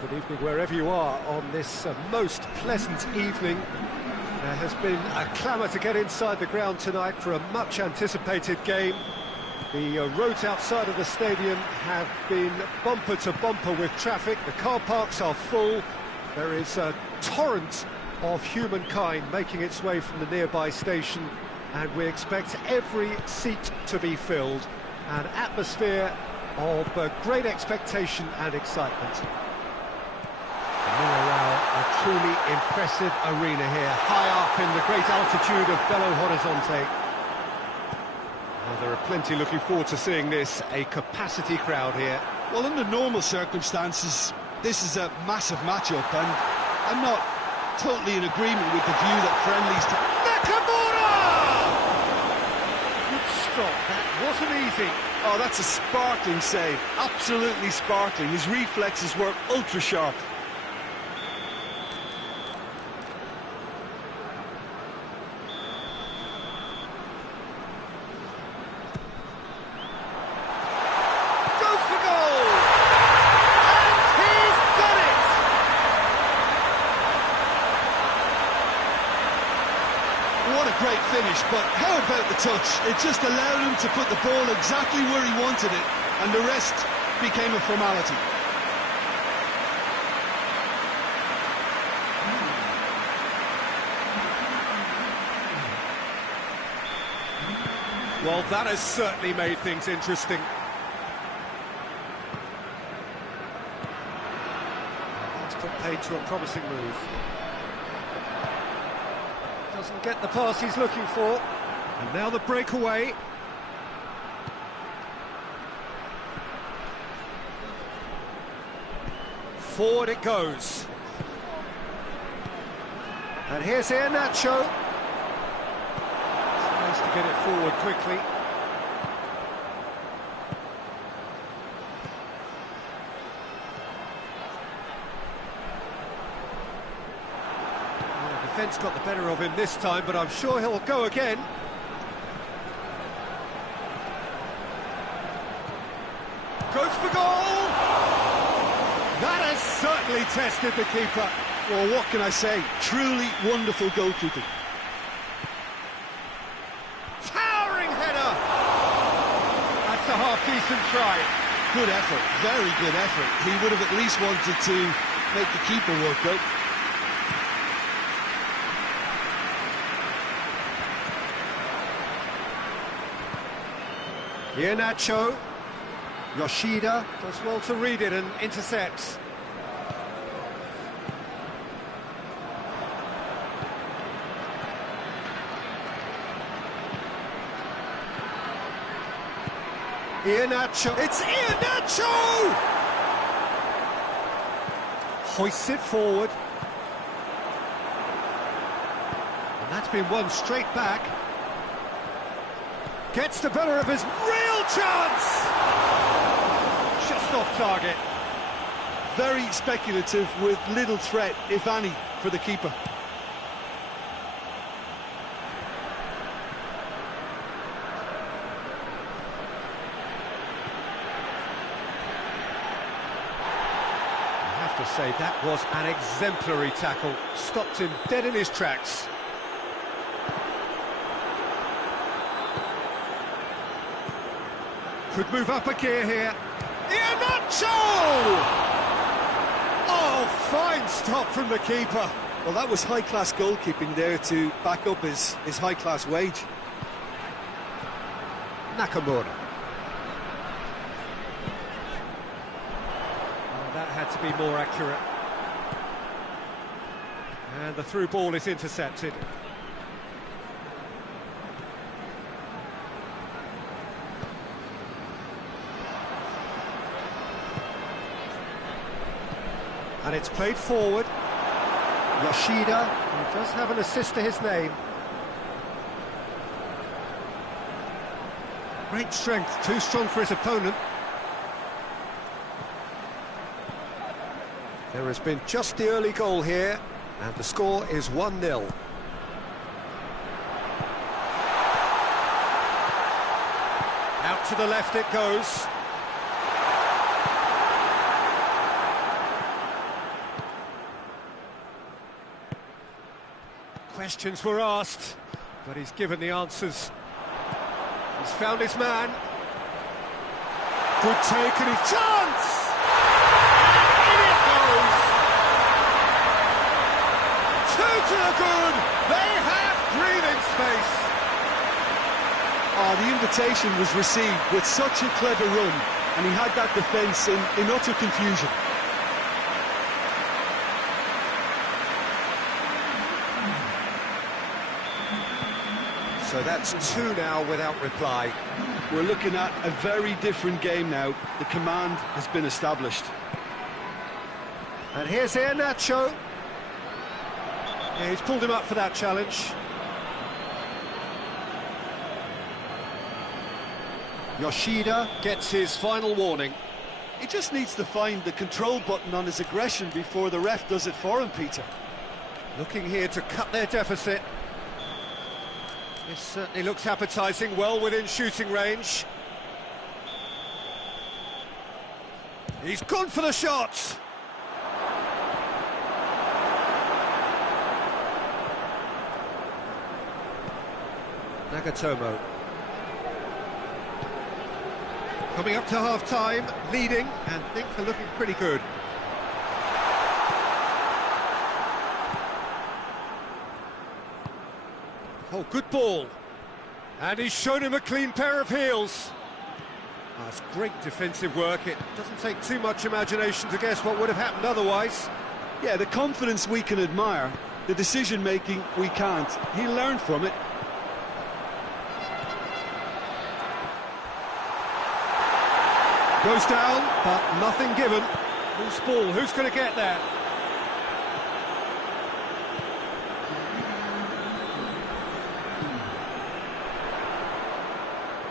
Good evening wherever you are on this most pleasant evening. There has been a clamour to get inside the ground tonight for a much anticipated game. The roads outside of the stadium have been bumper to bumper with traffic. The car parks are full. There is a torrent of humankind making its way from the nearby station, and we expect every seat to be filled. An atmosphere of great expectation and excitement. A truly impressive arena here, high up in the great altitude of Belo Horizonte. Well, there are plenty looking forward to seeing this, a capacity crowd here. Well, under normal circumstances, this is a massive matchup, and I'm not totally in agreement with the view that friendlies to... Nakamura! Good stop, that wasn't easy. Oh, that's a sparkling save, absolutely sparkling. His reflexes were ultra-sharp. Great finish, but how about the touch? It just allowed him to put the ball exactly where he wanted it, and the rest became a formality. Well, that has certainly made things interesting. That's put paid to a promising move. Doesn't get the pass he's looking for. And now the breakaway. Forward it goes. And here's Iheanacho. Tries to get it forward quickly. defence got the better of him this time, but I'm sure he'll go again. Goes for goal! That has certainly tested the keeper. Well, what can I say? Truly wonderful goalkeeping. Towering header! That's a half-decent try. Good effort, very good effort. He would have at least wanted to make the keeper work out. DiaChi. Yoshida does well to read it and intercepts. DiaChi. It's DiaChi! Hoists it forward. And that's been won straight back. Gets the better of his real chance! Just off target. Very speculative with little threat, if any, for the keeper. I have to say, that was an exemplary tackle. Stopped him dead in his tracks. Could move up a gear here. DiaChi! Oh, fine stop from the keeper. Well, that was high-class goalkeeping there to back up his high-class wage. Nakamura. Oh, that had to be more accurate. And the through ball is intercepted. And it's played forward. Yoshida, who does have an assist to his name. Great strength, too strong for his opponent. There has been just the early goal here, and the score is 1-0. Out to the left it goes. Questions were asked, but he's given the answers. He's found his man. Good take and his chance! And in it goes! 2 to the good! They have breathing space! Oh, the invitation was received with such a clever run, and he had that defence in utter confusion. So that's 2 now without reply. We're looking at a very different game now. The command has been established. And here's DiaChi. Yeah, he's pulled him up for that challenge. Yoshida gets his final warning. He just needs to find the control button on his aggression before the ref does it for him, Peter. Looking here to cut their deficit. This certainly looks appetising, well within shooting range. He's gone for the shot! Nagatomo. Coming up to half-time, leading, and things are looking pretty good. Oh, good ball. And he's shown him a clean pair of heels. Oh, it's great defensive work. It doesn't take too much imagination to guess what would have happened otherwise. Yeah, the confidence we can admire, the decision-making we can't. He learned from it. Goes down, but nothing given. Loose ball, who's going to get there?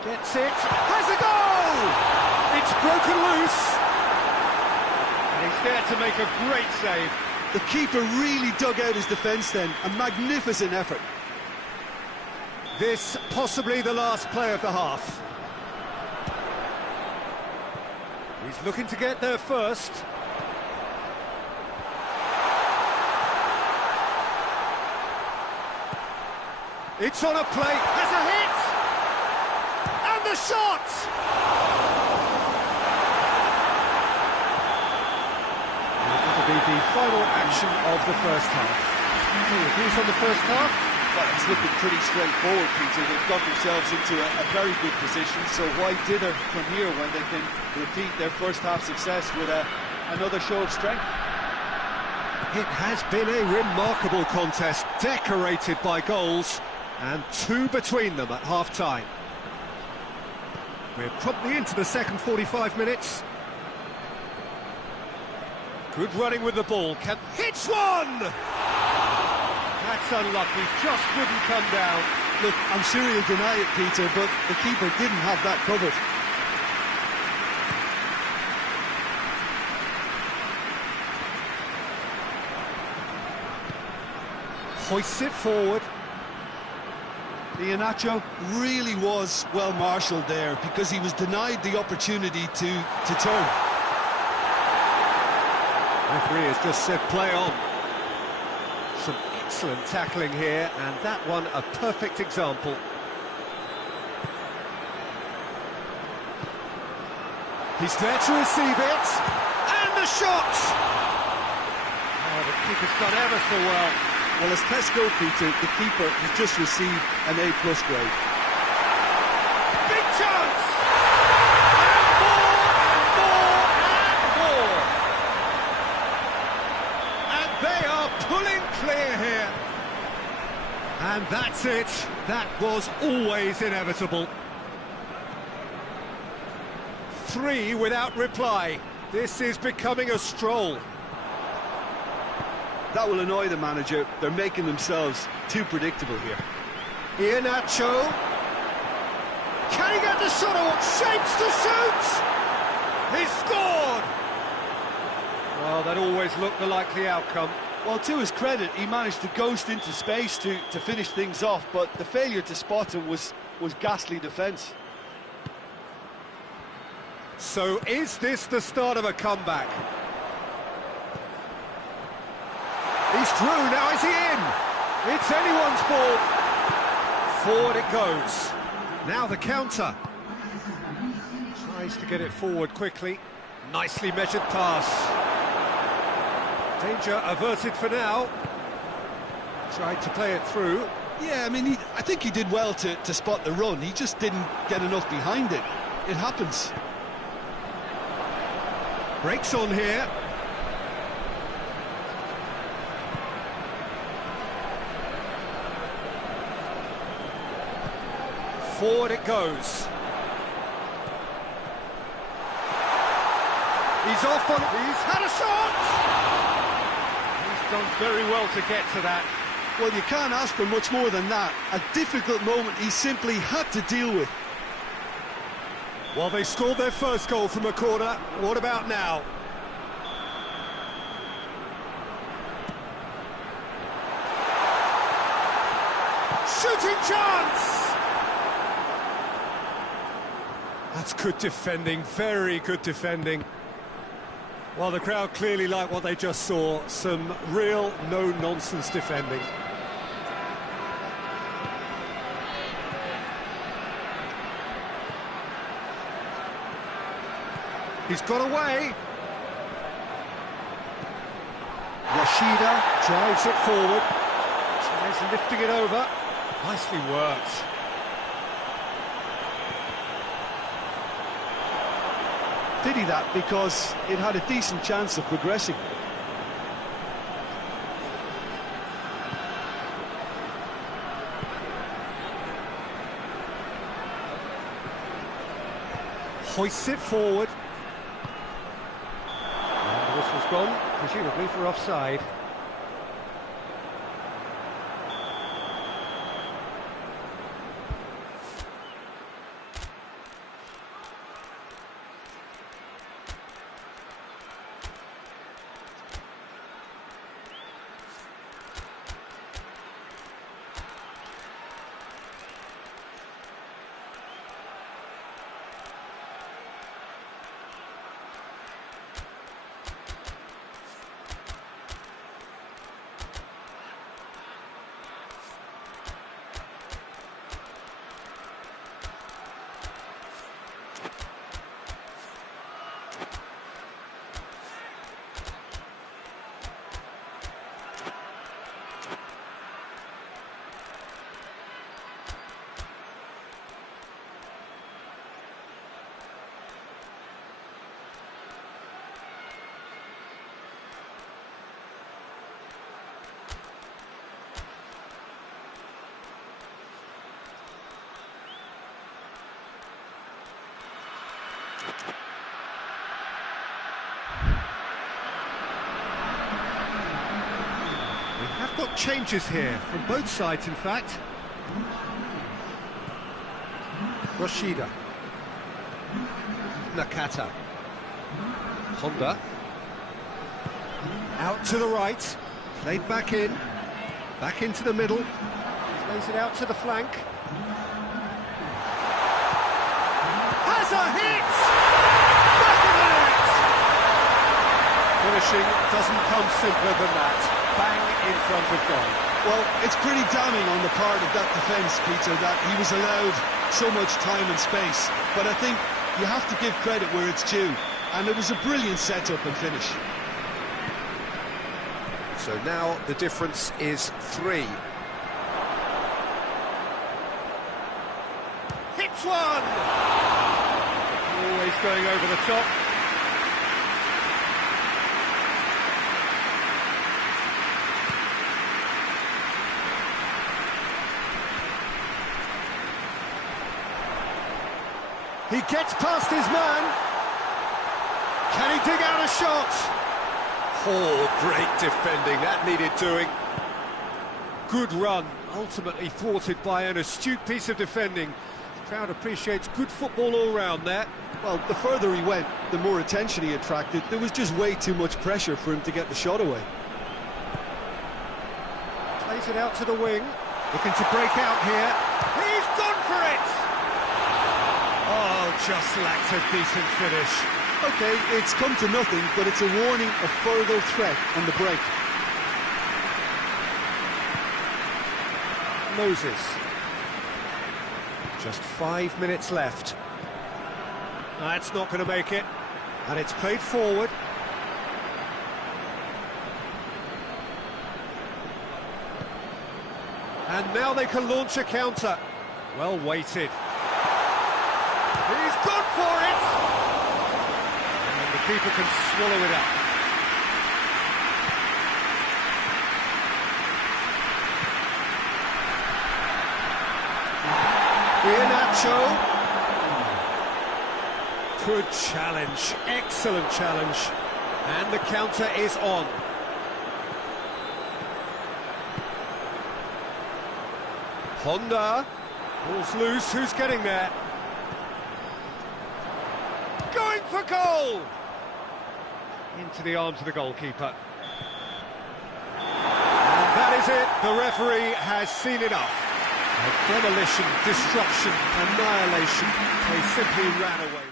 Gets it, has a goal! It's broken loose. And he's there to make a great save. The keeper really dug out his defence then. A magnificent effort. This possibly the last play of the half. He's looking to get there first. It's on a plate, has a hit! And the shot! That'll be the final action of the first half. Your views on the first half? Well, it's looking pretty straightforward, Peter. They've got themselves into a very good position, so why dither from here when they can repeat their first half success with another show of strength? It has been a remarkable contest, decorated by goals, and two between them at half-time. We're promptly into the second 45 minutes. Good running with the ball, hits one! That's unlucky, just wouldn't come down. Look, I'm sure he'll deny it, Peter, but the keeper didn't have that covered. Hoists it forward. DiaChi really was well marshalled there because he was denied the opportunity to turn. Referee has just said play on. Some excellent tackling here, and that one a perfect example. He's there to receive it, and the shot! Oh, the keeper's done ever so well. Well, as tests go, Peter, the keeper has just received an A+ grade. Big chance! And more, and more, and more! And they are pulling clear here. And that's it. That was always inevitable. 3 without reply. This is becoming a stroll. That will annoy the manager. They're making themselves too predictable here. DiaChi. Can he get the shot on? Shapes to shoot! He's scored! Well, that always looked the likely outcome. Well, to his credit, he managed to ghost into space to finish things off, but the failure to spot him was ghastly defence. So is this the start of a comeback? He's through, now is he in? It's anyone's ball. Forward it goes. Now the counter. Tries to get it forward quickly. Nicely measured pass. Danger averted for now. Tried to play it through. Yeah, I mean, I think he did well to spot the run. He just didn't get enough behind it. It happens. Breaks on here. Forward it goes. He's off on it. He's had a shot! He's done very well to get to that. Well, you can't ask for much more than that. A difficult moment he simply had to deal with. Well, they scored their first goal from a corner. What about now? Shooting chance! That's good defending, very good defending. Well, the crowd clearly like what they just saw. Some real no-nonsense defending. He's got away. Yoshida drives it forward. Tries lifting it over. Nicely worked. Pity that, because it had a decent chance of progressing. Hoists it forward. And the whistle's gone, presumably for offside. changes here, from both sides in fact. Rashida. Nakata. Honda. Out to the right. Played back in. Back into the middle. Plays it out to the flank. Has a hit! Back of the net! Finishing doesn't come simpler than that. Bang in front of goal. Well, it's pretty damning on the part of that defence, Peter, that he was allowed so much time and space. But I think you have to give credit where it's due. And it was a brilliant setup and finish. So now the difference is 3. Hits one! Always going over the top. He gets past his man. Can he dig out a shot? Oh, great defending, that needed doing. Good run, ultimately thwarted by an astute piece of defending. The crowd appreciates good football all round there. Well, the further he went, the more attention he attracted. There was just way too much pressure for him to get the shot away. Plays it out to the wing, looking to break out here. He's gone for it! Oh, just lacked a decent finish. OK, it's come to nothing, but it's a warning of further threat on the break. Moses. Just 5 minutes left. That's not going to make it. And it's played forward. And now they can launch a counter. Well weighted. He's gone for it! And the keeper can swallow it up. DiaChi. Good challenge, excellent challenge. And the counter is on. Honda. Ball's loose, who's getting there? Going for goal! Into the arms of the goalkeeper. And that is it, the referee has seen enough. Demolition, destruction, annihilation. They simply ran away.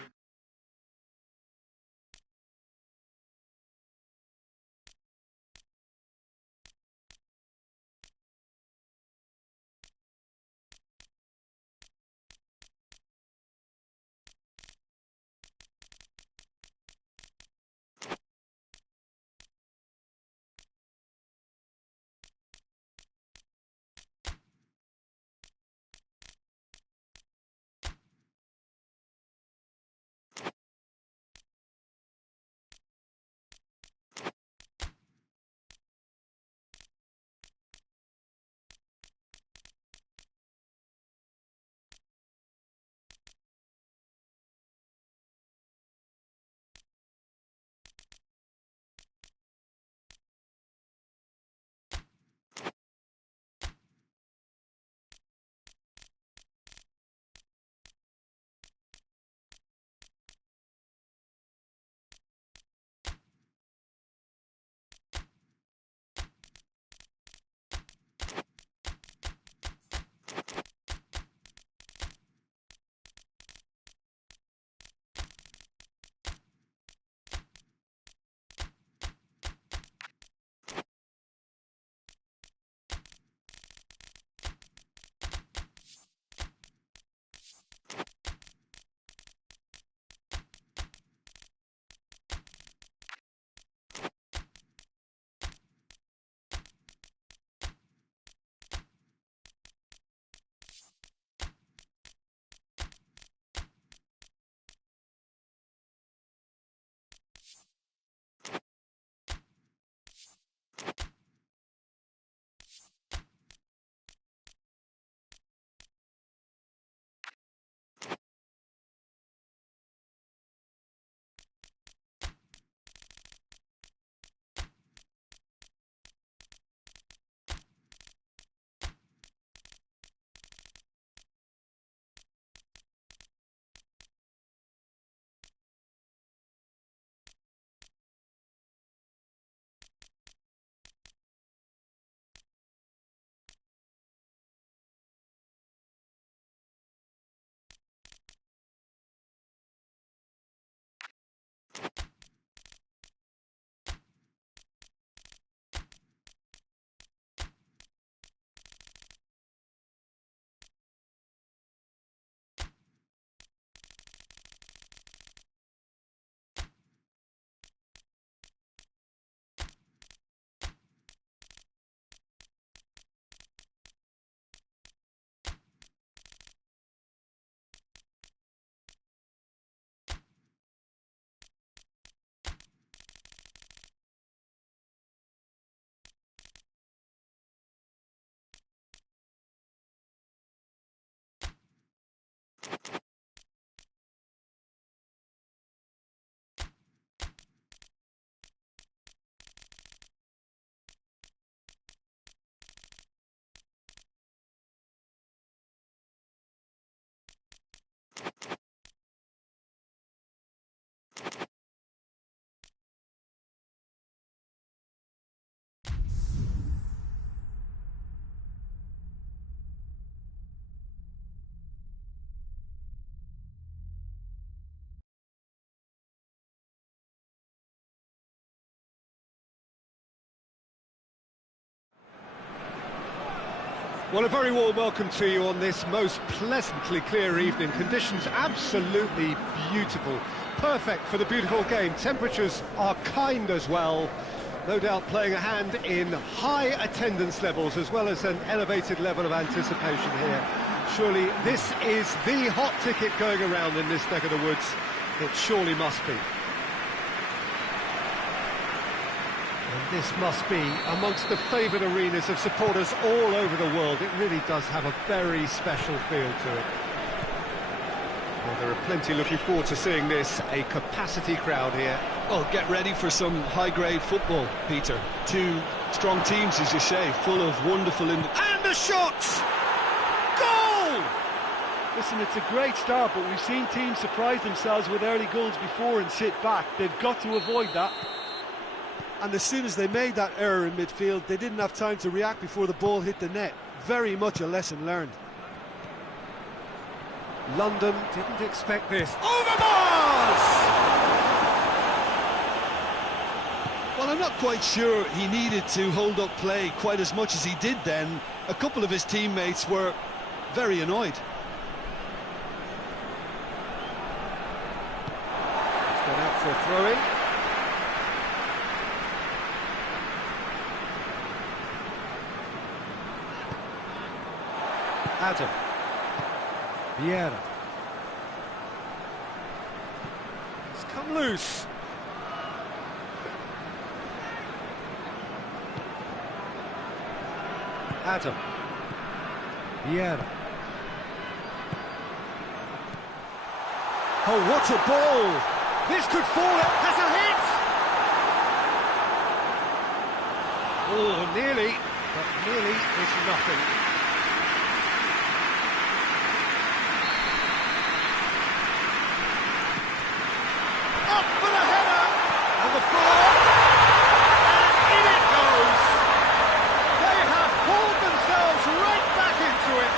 Well, a very warm welcome to you on this most pleasantly clear evening. Conditions absolutely beautiful. Perfect for the beautiful game. Temperatures are kind as well. No doubt playing a hand in high attendance levels as well as an elevated level of anticipation here. Surely this is the hot ticket going around in this neck of the woods. It surely must be. And this must be amongst the favoured arenas of supporters all over the world. It really does have a very special feel to it. Well, there are plenty looking forward to seeing this. A capacity crowd here. Well, get ready for some high-grade football, Peter. Two strong teams, as you say, full of wonderful... And the shots! Goal! Listen, it's a great start, but we've seen teams surprise themselves with early goals before and sit back. They've got to avoid that. And as soon as they made that error in midfield, they didn't have time to react before the ball hit the net. Very much a lesson learned. London didn't expect this. Over bars! Well, I'm not quite sure he needed to hold up play quite as much as he did then. A couple of his teammates were very annoyed. He's gone out for a throw-in. Adam. Vieira. It's come loose. Adam. Vieira. Oh, what a ball! This could fall. Has a hit! Oh, nearly, but nearly is nothing. Up for the header, and the forward, and in it goes. They have hauled themselves right back into it.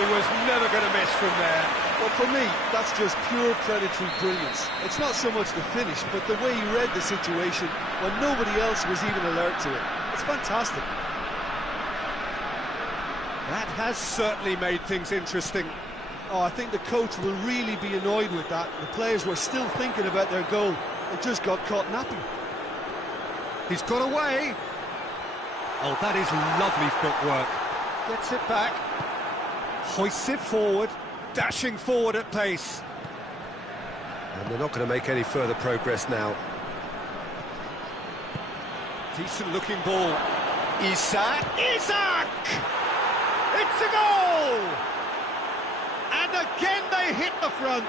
He was never going to miss from there. Well, for me, that's just pure predatory brilliance. It's not so much the finish, but the way he read the situation when nobody else was even alert to it. It's fantastic. That has certainly made things interesting. Oh, I think the coach will really be annoyed with that. The players were still thinking about their goal. They just got caught napping. He's got away. Oh, that is lovely footwork. Gets it back. Hoists it forward. Dashing forward at pace. And they're not going to make any further progress now. Decent looking ball. Isak! It's a goal! And again they hit the front.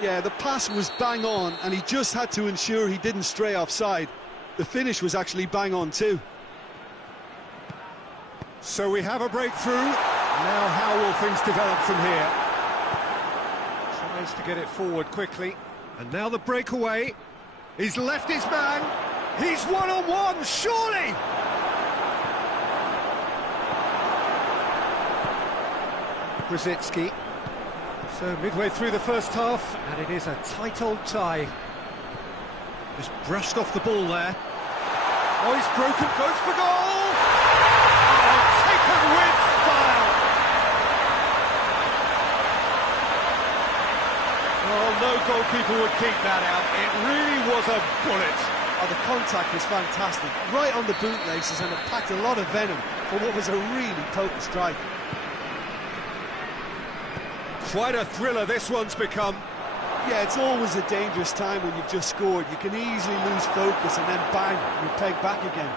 Yeah, the pass was bang on, and he just had to ensure he didn't stray offside. The finish was actually bang on too. So we have a breakthrough. Now how will things develop from here? Tries to get it forward quickly. And now the breakaway. He's left his man. He's one-on-one, surely! Brzezinski. So midway through the first half, and it is a tight old tie. Just brushed off the ball there. Oh, he's broken, goes for goal! Oh, taken with style! Oh, no goalkeeper would keep that out. It really was a bullet. Oh, the contact was fantastic. Right on the bootlaces, and it packed a lot of venom for what was a really potent strike. Quite a thriller this one's become. Yeah, it's always a dangerous time when you've just scored. You can easily lose focus and then bang, you're pegged back again.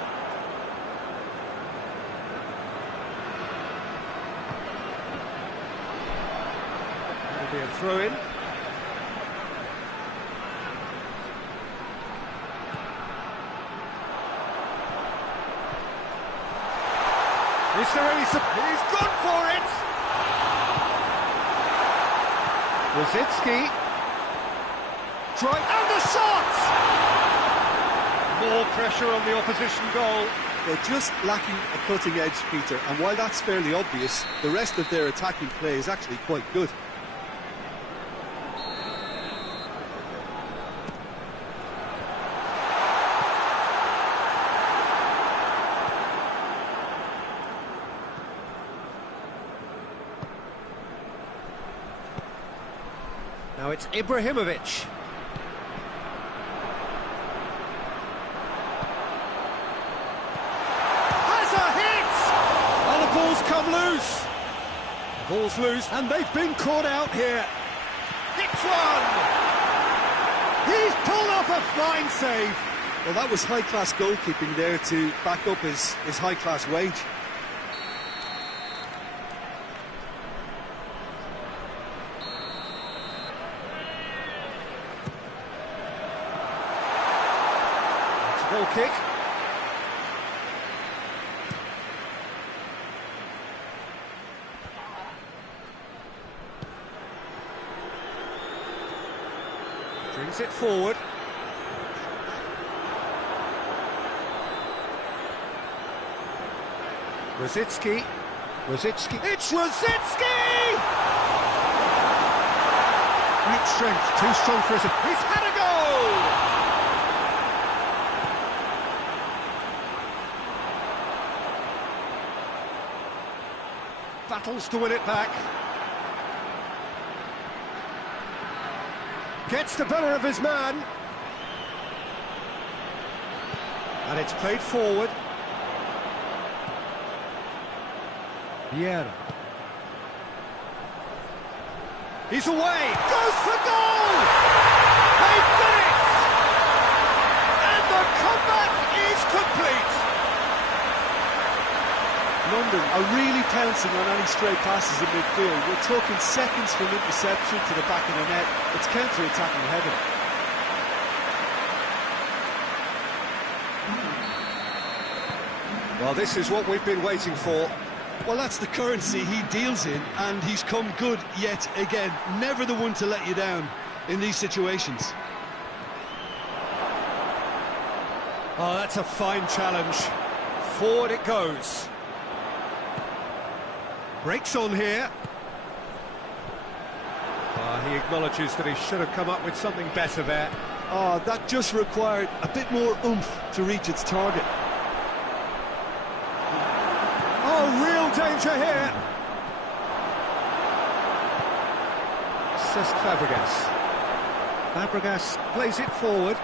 That'll be a throw-in. Is there any... He's gone for it! Brzezinski. And the shot! More pressure on the opposition goal. They're just lacking a cutting edge, Peter, and while that's fairly obvious, the rest of their attacking play is actually quite good. Now it's Ibrahimovic. Has a hit! And the ball's come loose. The ball's loose, and they've been caught out here. Hits one! He's pulled off a fine save. Well, that was high-class goalkeeping there to back up his high-class wage. It's a goal kick. Brings it forward. Rosicki. It's Rosicki! Great strength, too strong for his... He's had a goal! Battles to win it back. Gets the better of his man. And it's played forward. Vieira. He's away. Goes for goal! They've done it! And the comeback is complete. London are really pouncing on any stray passes in midfield. We're talking seconds from interception to the back of the net. It's counter-attacking heaven. Well, this is what we've been waiting for. Well, that's the currency he deals in, and he's come good yet again. Never the one to let you down in these situations. Oh, that's a fine challenge. Forward it goes. Breaks on here. He acknowledges that he should have come up with something better there. Oh, that just required a bit more oomph to reach its target. Oh, real danger here. Cesc Fabregas. Fabregas plays it forward.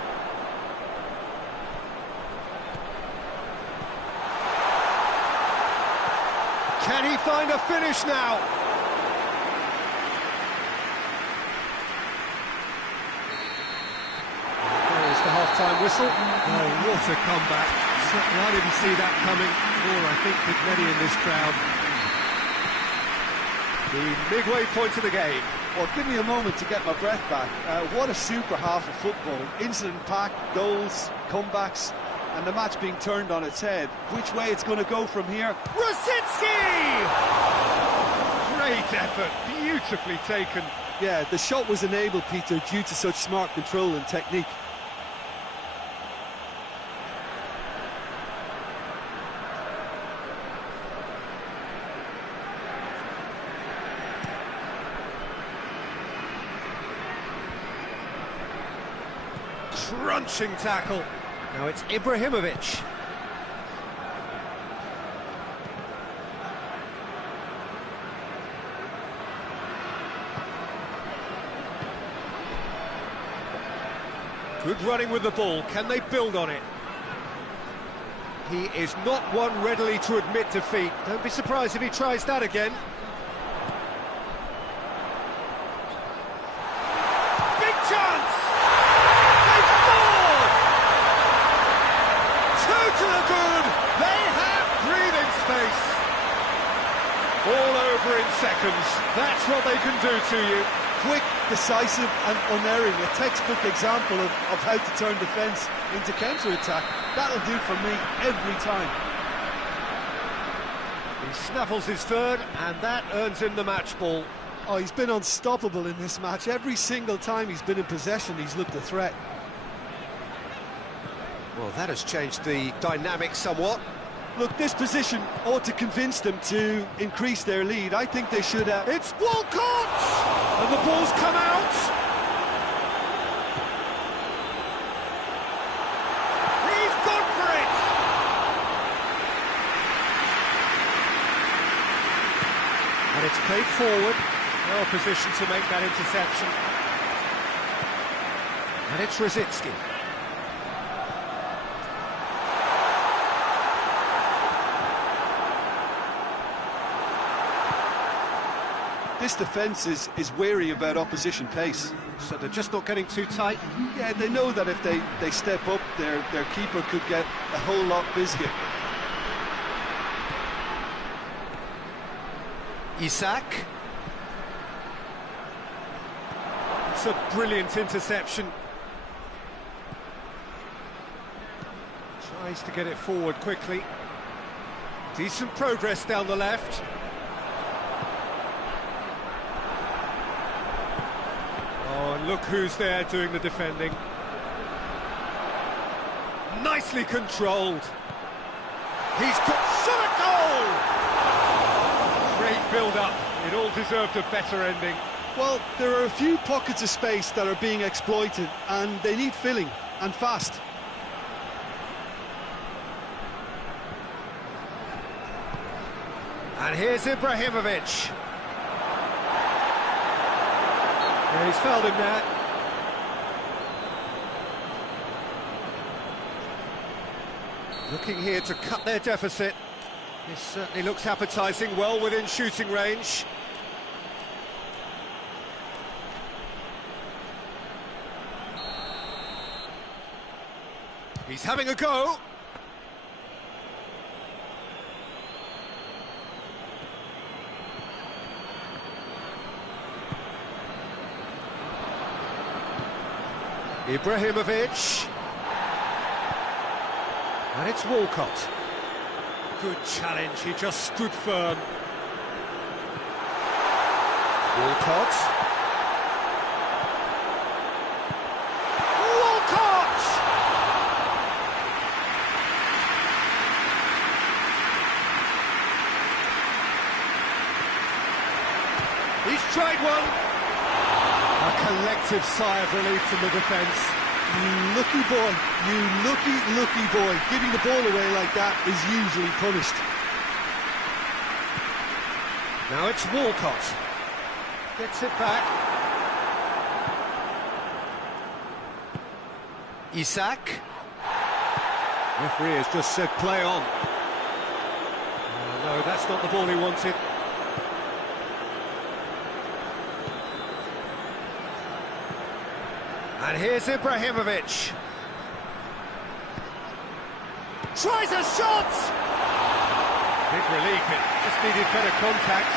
Can he find a finish now? There's the half-time whistle. Oh, what a comeback. I didn't see that coming, or I think did many in this crowd. The midway point of the game. Well, give me a moment to get my breath back. What a super half of football. Incident-packed, goals, comebacks, and the match being turned on its head. Which way it's going to go from here? Rosicki! Great effort, beautifully taken. Yeah, the shot was enabled, Peter, due to such smart control and technique. Crunching tackle. Now it's Ibrahimovic. Good running with the ball. Can they build on it? He is not one readily to admit defeat. Don't be surprised if he tries that again. Big chance! They've scored! Two to the good. They have breathing space. All over in seconds. That's what they can do to you. Quick, decisive and unerring. A textbook example of how to turn defence into counter-attack. That'll do for me every time. He snaffles his third, and that earns him the match ball. Oh, he's been unstoppable in this match. Every single time he's been in possession, he's looked a threat. Well, that has changed the dynamic somewhat. Look, this position ought to convince them to increase their lead. I think they should... It's Walcott! And the ball's come out! He's gone for it! And it's played forward. No opposition to make that interception. And it's Rosicki. This defence is wary about opposition pace. So they're just not getting too tight. Yeah, they know that if they step up, their keeper could get a whole lot busier. Isak. It's a brilliant interception. Tries to get it forward quickly. Decent progress down the left. Oh, and look who's there doing the defending. Nicely controlled. He's got shot a goal! Great build-up. It all deserved a better ending. Well, there are a few pockets of space that are being exploited, and they need filling, and fast. And here's Ibrahimovic. Yeah, he's fouled him there. Looking here to cut their deficit. This certainly looks appetising, well within shooting range. He's having a go. Ibrahimovic. And it's Walcott. Good challenge, he just stood firm. Walcott. Walcott! He's tried one. A collective sigh of relief from the defence. You lucky boy, you lucky boy. Giving the ball away like that is usually punished. Now it's Walcott. Gets it back. Isak. Referee has just said play on. Oh, no, that's not the ball he wanted. And here's Ibrahimovic. Tries a shot! Big relief, it just needed better contact.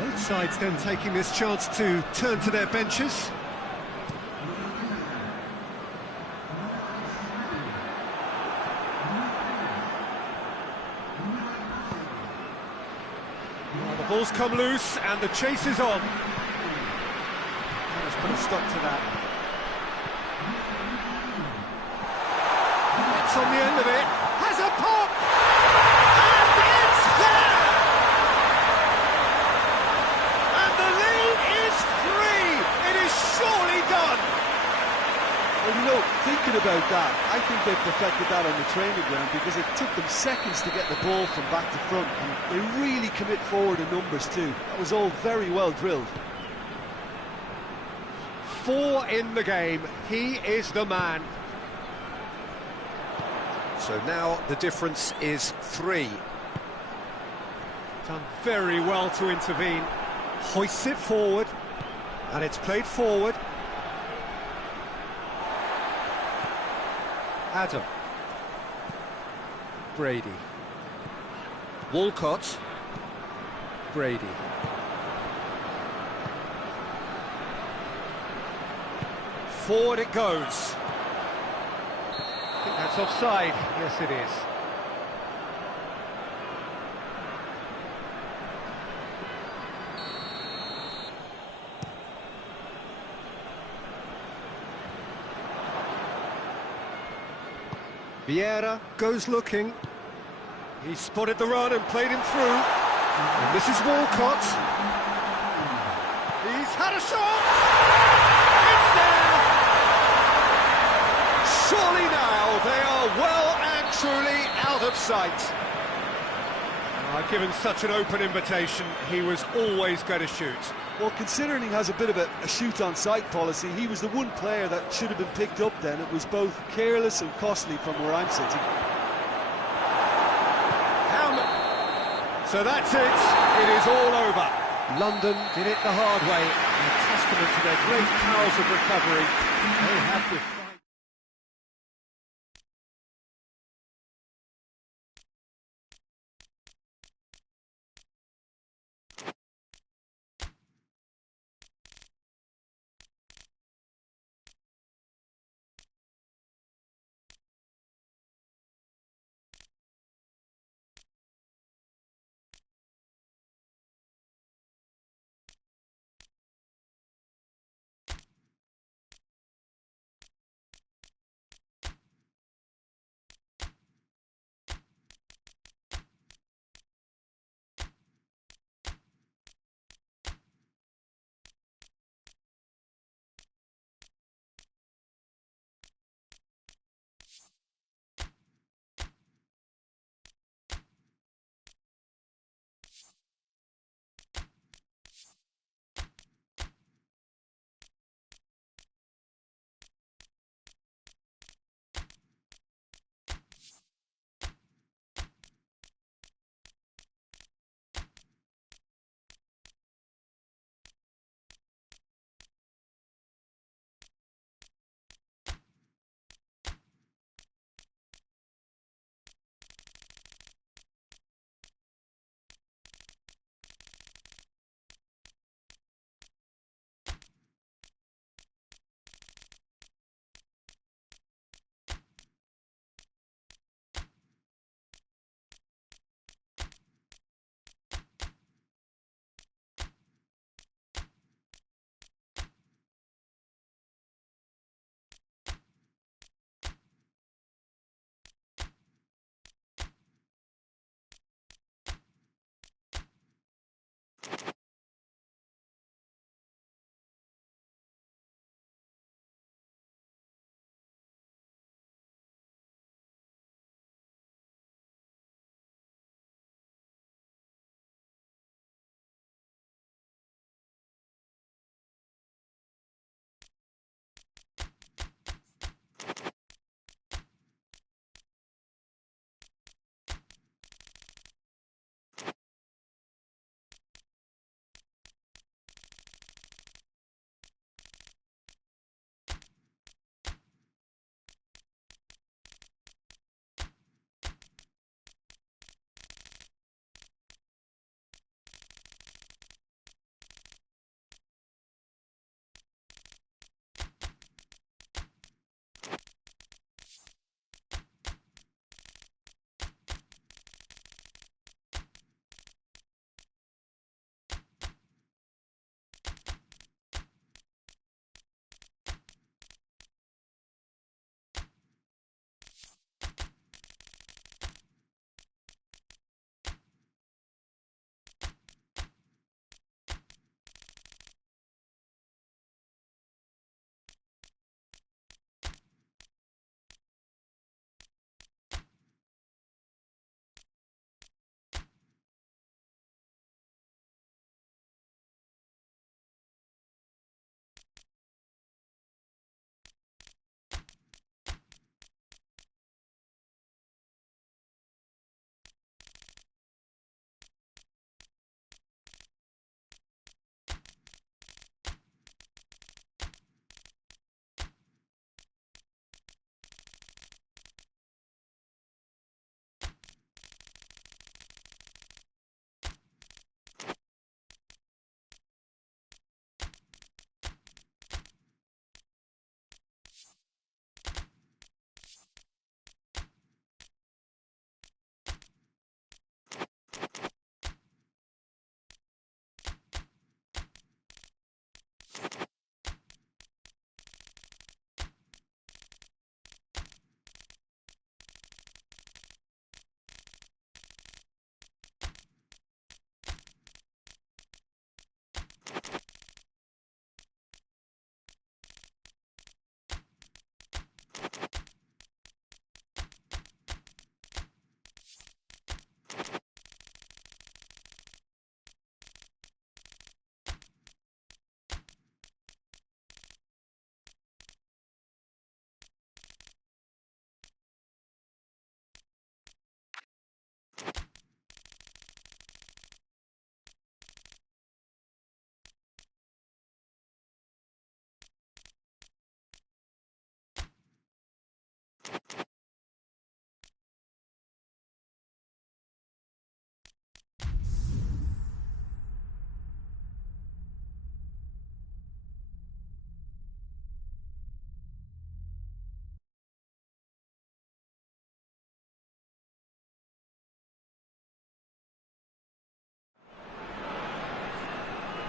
Both sides then taking this chance to turn to their benches. Well, the ball's come loose and the chase is on. Let's put a stop to that. It's on the end of it. Has a pop! And it's there! And the lead is 3! It is surely done! Well, you know, thinking about that, I think they perfected that on the training ground because it took them seconds to get the ball from back to front, and they really commit forward in numbers too. That was all very well drilled. 4 in the game. He is the man. So now the difference is 3. Done very well to intervene. Hoists it forward, and it's played forward. Adam. Brady. Walcott. Brady. Forward it goes. I think that's offside. Yes, it is. Vieira goes looking. He spotted the run and played him through. And this is Walcott. He's had a shot! It's there! Surely now they are well and truly out of sight. Given such an open invitation, he was always going to shoot. Well, considering he has a bit of a shoot-on-sight policy, he was the one player that should have been picked up then. It was both careless and costly from where I'm sitting. So that's it. It is all over. London did it the hard way. A testament to their great powers of recovery. They have the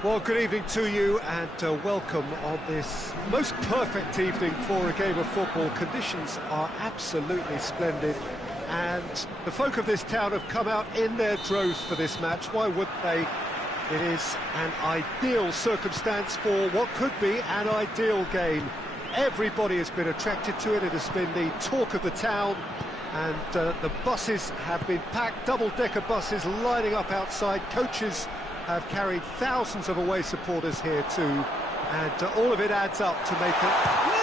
Well, good evening to you and welcome on this most perfect evening for a game of football. Conditions are absolutely splendid and the folk of this town have come out in their droves for this match. Why wouldn't they? It is an ideal circumstance for what could be an ideal game. Everybody has been attracted to it. It has been the talk of the town and the buses have been packed, double-decker buses lining up outside. Coaches have carried thousands of away supporters here too, and all of it adds up to make it.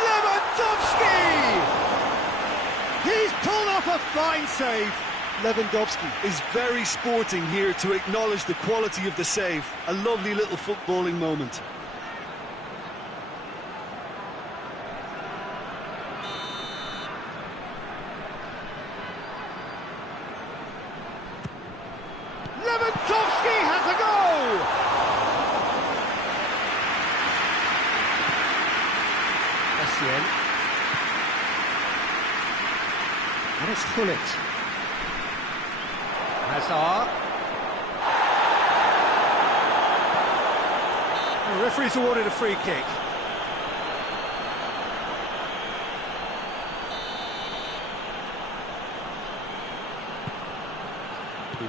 Lewandowski! He's pulled off a fine save. Lewandowski is very sporting here to acknowledge the quality of the save. A lovely little footballing moment. Lewandowski has a goal! Aeon. And it's Khoi. Hazard. The referee's awarded a free kick.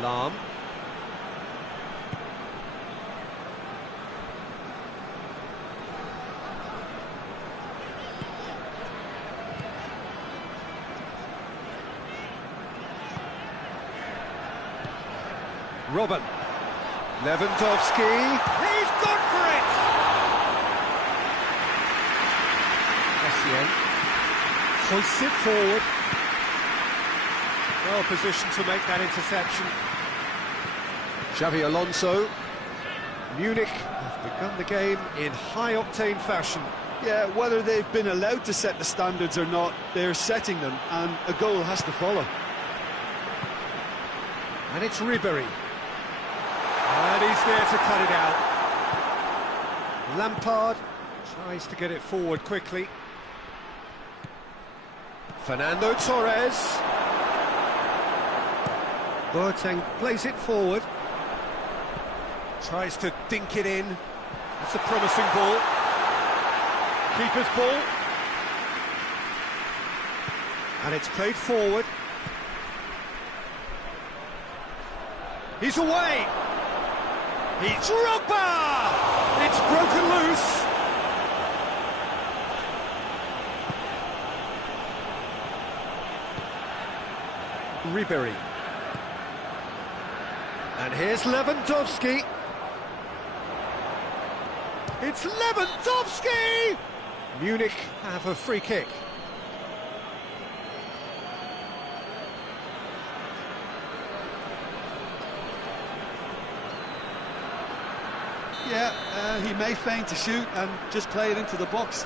Lam. Robin. Lewandowski. He's gone for it! Aeon hoists it forward. Well positioned to make that interception. Xabi Alonso. Munich have begun the game in high-octane fashion. Yeah, whether they've been allowed to set the standards or not, they're setting them, and a goal has to follow. And it's Ribery. And he's there to cut it out. Lampard tries to get it forward quickly. Fernando Torres. Boateng plays it forward. Tries to dink it in. That's a promising ball. Keeper's ball. And it's played forward. He's away! It's Drogba! It's broken loose! Ribery. And here's Lewandowski. It's Lewandowski! Munich have a free kick. Yeah, he may feign to shoot and just play it into the box.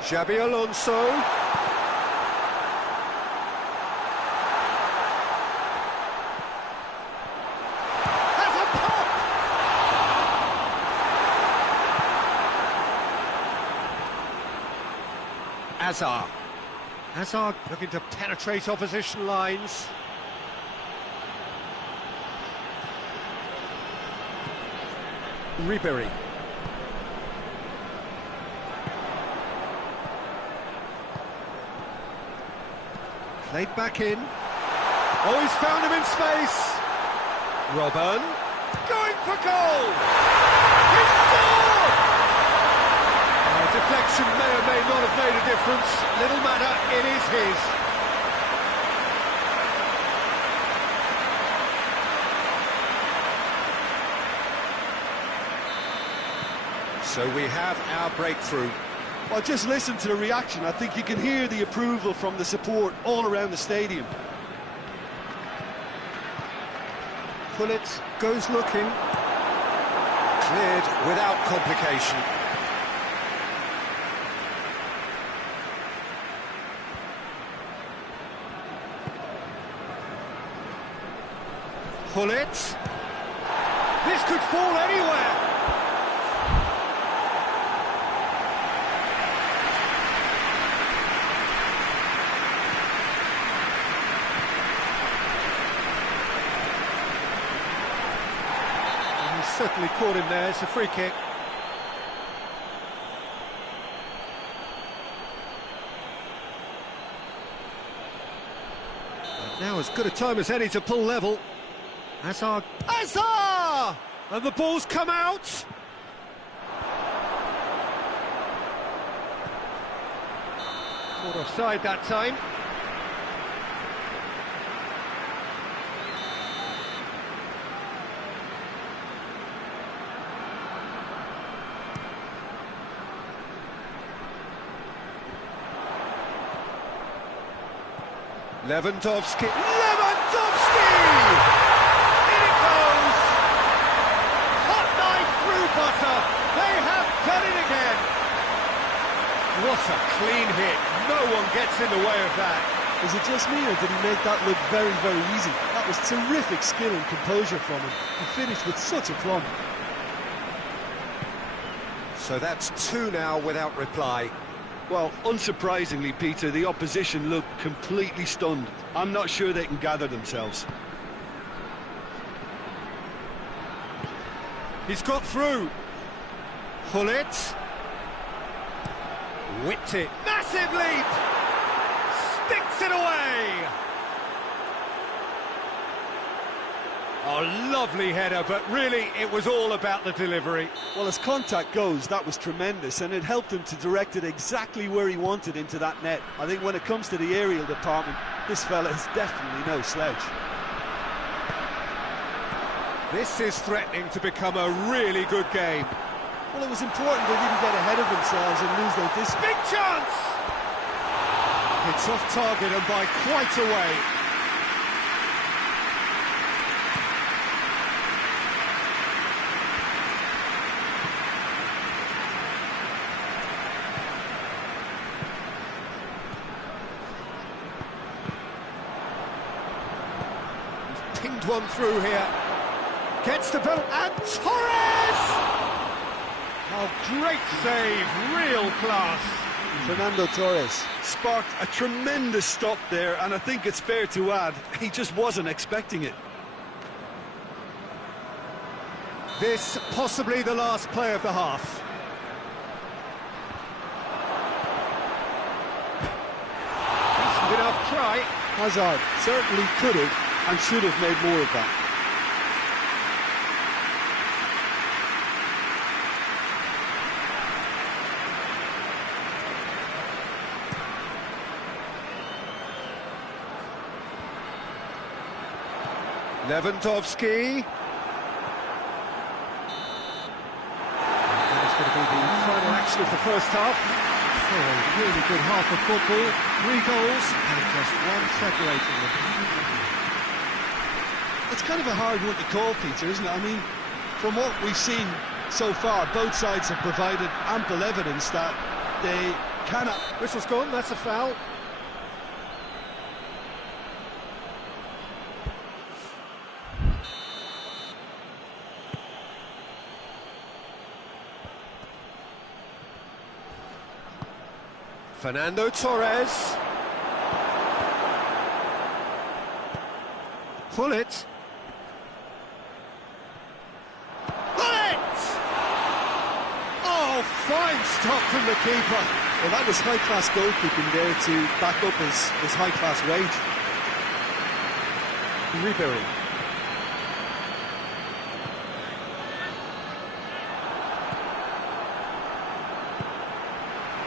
Xabi Alonso. Hazard looking to penetrate opposition lines. Ribery. Played back in. Oh, he's found him in space. Robin. Going for goal. He scored! Deflection may or may not have made a difference. Little matter, it is his. So we have our breakthrough. Well, just listen to the reaction. I think you can hear the approval from the support all around the stadium. Khoi goes looking. Cleared without complication. Pull it. This could fall anywhere. And he's certainly caught him there. It's a free kick. And now as good a time as any to pull level. Hazard! And the ball's come out! Caught offside that time. Lewandowski! Butter. They have done it again. What a clean hit. No one gets in the way of that. Is it just me, or did he make that look very, very easy? That was terrific skill and composure from him. He finished with such aplomb. So that's 2 now without reply. Well, unsurprisingly, Peter, the opposition looked completely stunned. I'm not sure they can gather themselves. He's got through. Pull it. Whipped it. Massive leap! Sticks it away! Oh, lovely header, but really it was all about the delivery. Well, as contact goes, that was tremendous, and it helped him to direct it exactly where he wanted into that net. I think when it comes to the aerial department, this fella is definitely no slouch. This is threatening to become a really good game. Well, it was important they didn't get ahead of themselves and lose their distance. Big chance! It's off target and by quite a way. He's pinged one through here. Gets the ball, and Torres! Oh, great save, real class. Fernando Torres Sparked a tremendous stop there, and I think it's fair to add, he just wasn't expecting it. This possibly the last play of the half. Decent enough try. Hazard certainly could have and should have made more of that. Lewandowski. That is going to be the final action of the first half. So a really good half of football, 3 goals and just one separating them. It's kind of a hard one to call, Peter, isn't it? I mean, from what we've seen so far, both sides have provided ample evidence that they cannot... Whistle's gone, that's a foul. Fernando Torres. Pull it. Pull it! Oh, fine stop from the keeper. Well, that was high-class goalkeeping there to back up his high-class wage. Ribery.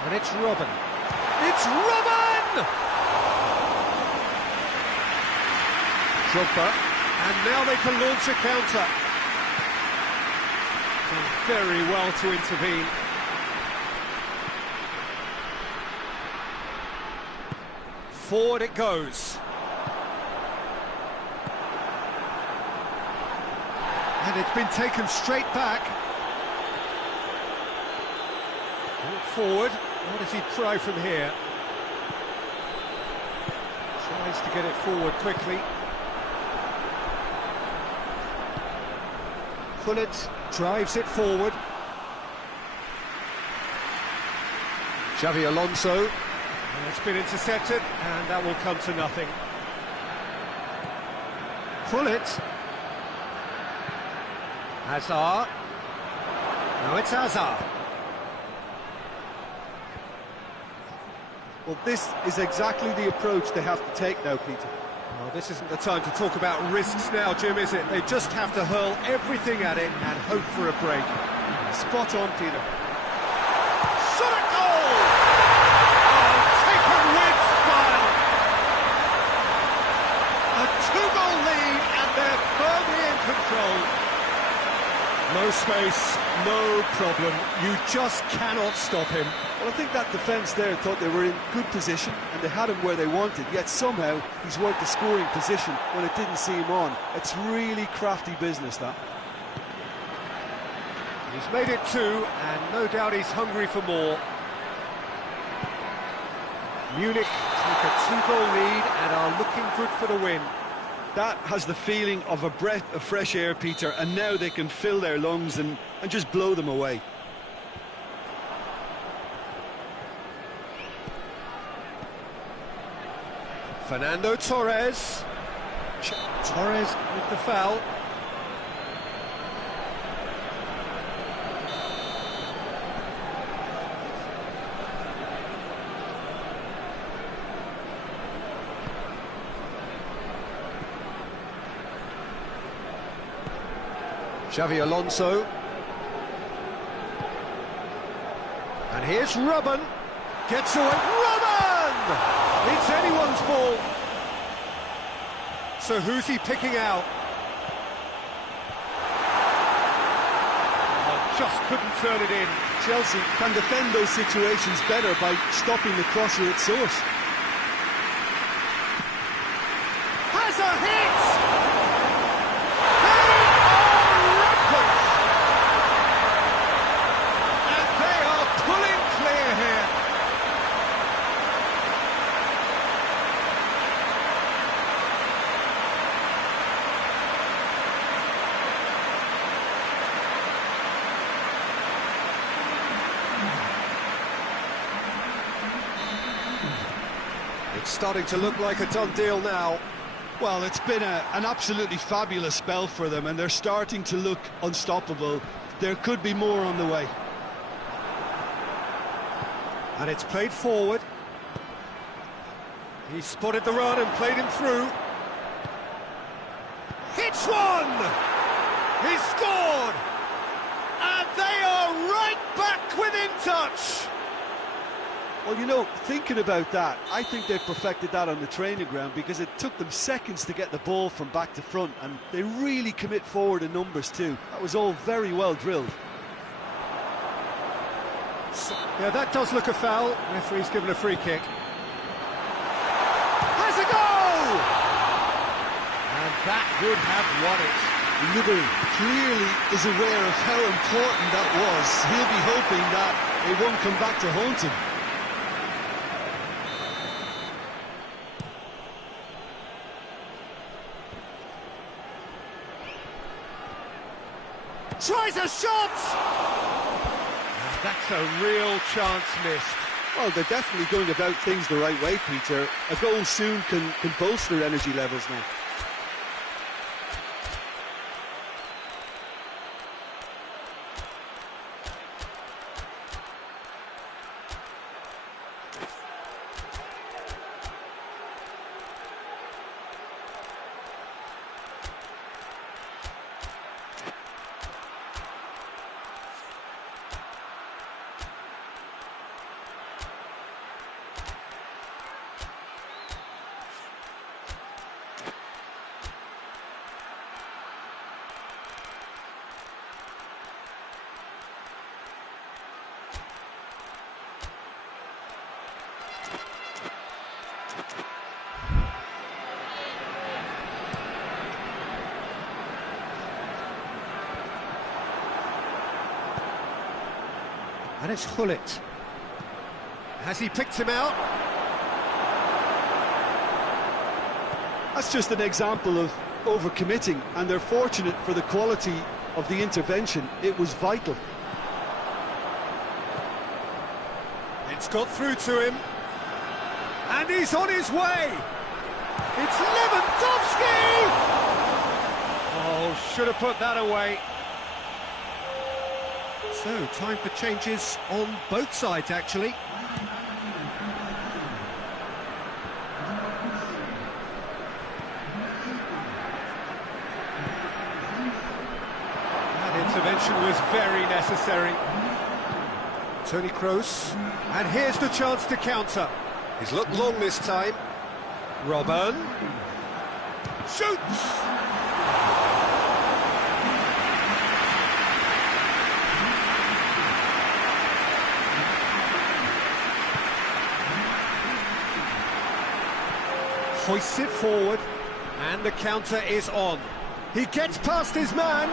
And it's Robin. It's Robin! Drogba, and now they can launch a counter. Done very well to intervene. Forward it goes. And it's been taken straight back. Forward. What does he try from here? Tries to get it forward quickly. Pullet drives it forward. Xavi Alonso. And it's been intercepted, and that will come to nothing. Pullet. Hazard. Now it's Hazard. Well, this is exactly the approach they have to take now, Peter. Well, this isn't the time to talk about risks now, Jim, is it? They just have to hurl everything at it and hope for a break. Spot on, Peter. Shot at goal! Oh, taken with style! A two-goal lead, and they're firmly in control. No space, no problem. You just cannot stop him. Well, I think that defence there thought they were in good position and they had him where they wanted, yet somehow he's worked the scoring position when it didn't see him on. It's really crafty business, that. He's made it 2, and no doubt he's hungry for more. Munich take a 2-goal lead and are looking good for the win. That has the feeling of a breath of fresh air, Peter, and now they can fill their lungs and just blow them away. Fernando Torres. Torres with the foul. Xavi Alonso. And here's Robben. Gets away. Robben! It's anyone's ball. So who's he picking out? Oh, just couldn't turn it in. Chelsea can defend those situations better by stopping the crosser at source. Has a hit! They are rampant! And they are pulling clear here. It's starting to look like a done deal now. Well, it's been an absolutely fabulous spell for them, and they're starting to look unstoppable. There could be more on the way. And it's played forward. He spotted the run and played him through. Hits one! He scored! And they are right back within touch! Well, you know, thinking about that, I think they've perfected that on the training ground because it took them seconds to get the ball from back to front, and they really commit forward in numbers too. That was all very well drilled. Yeah, that does look a foul. Referee's given a free kick. Has a goal! And that would have won it. Newbury clearly is aware of how important that was. He'll be hoping that it won't come back to haunt him. Tries a shot! That's a real chance missed. Well, they're definitely going about things the right way, Peter. A goal soon can bolster energy levels now. And it's Hullet. Has he picked him out? That's just an example of overcommitting, and they're fortunate for the quality of the intervention. It was vital. It's got through to him, and he's on his way. It's Lewandowski! Oh, should have put that away. So, time for changes on both sides, actually. That intervention was very necessary. Toni Kroos, and here's the chance to counter. He's looked long this time. Robben shoots! Hoists it forward, and the counter is on. He gets past his man.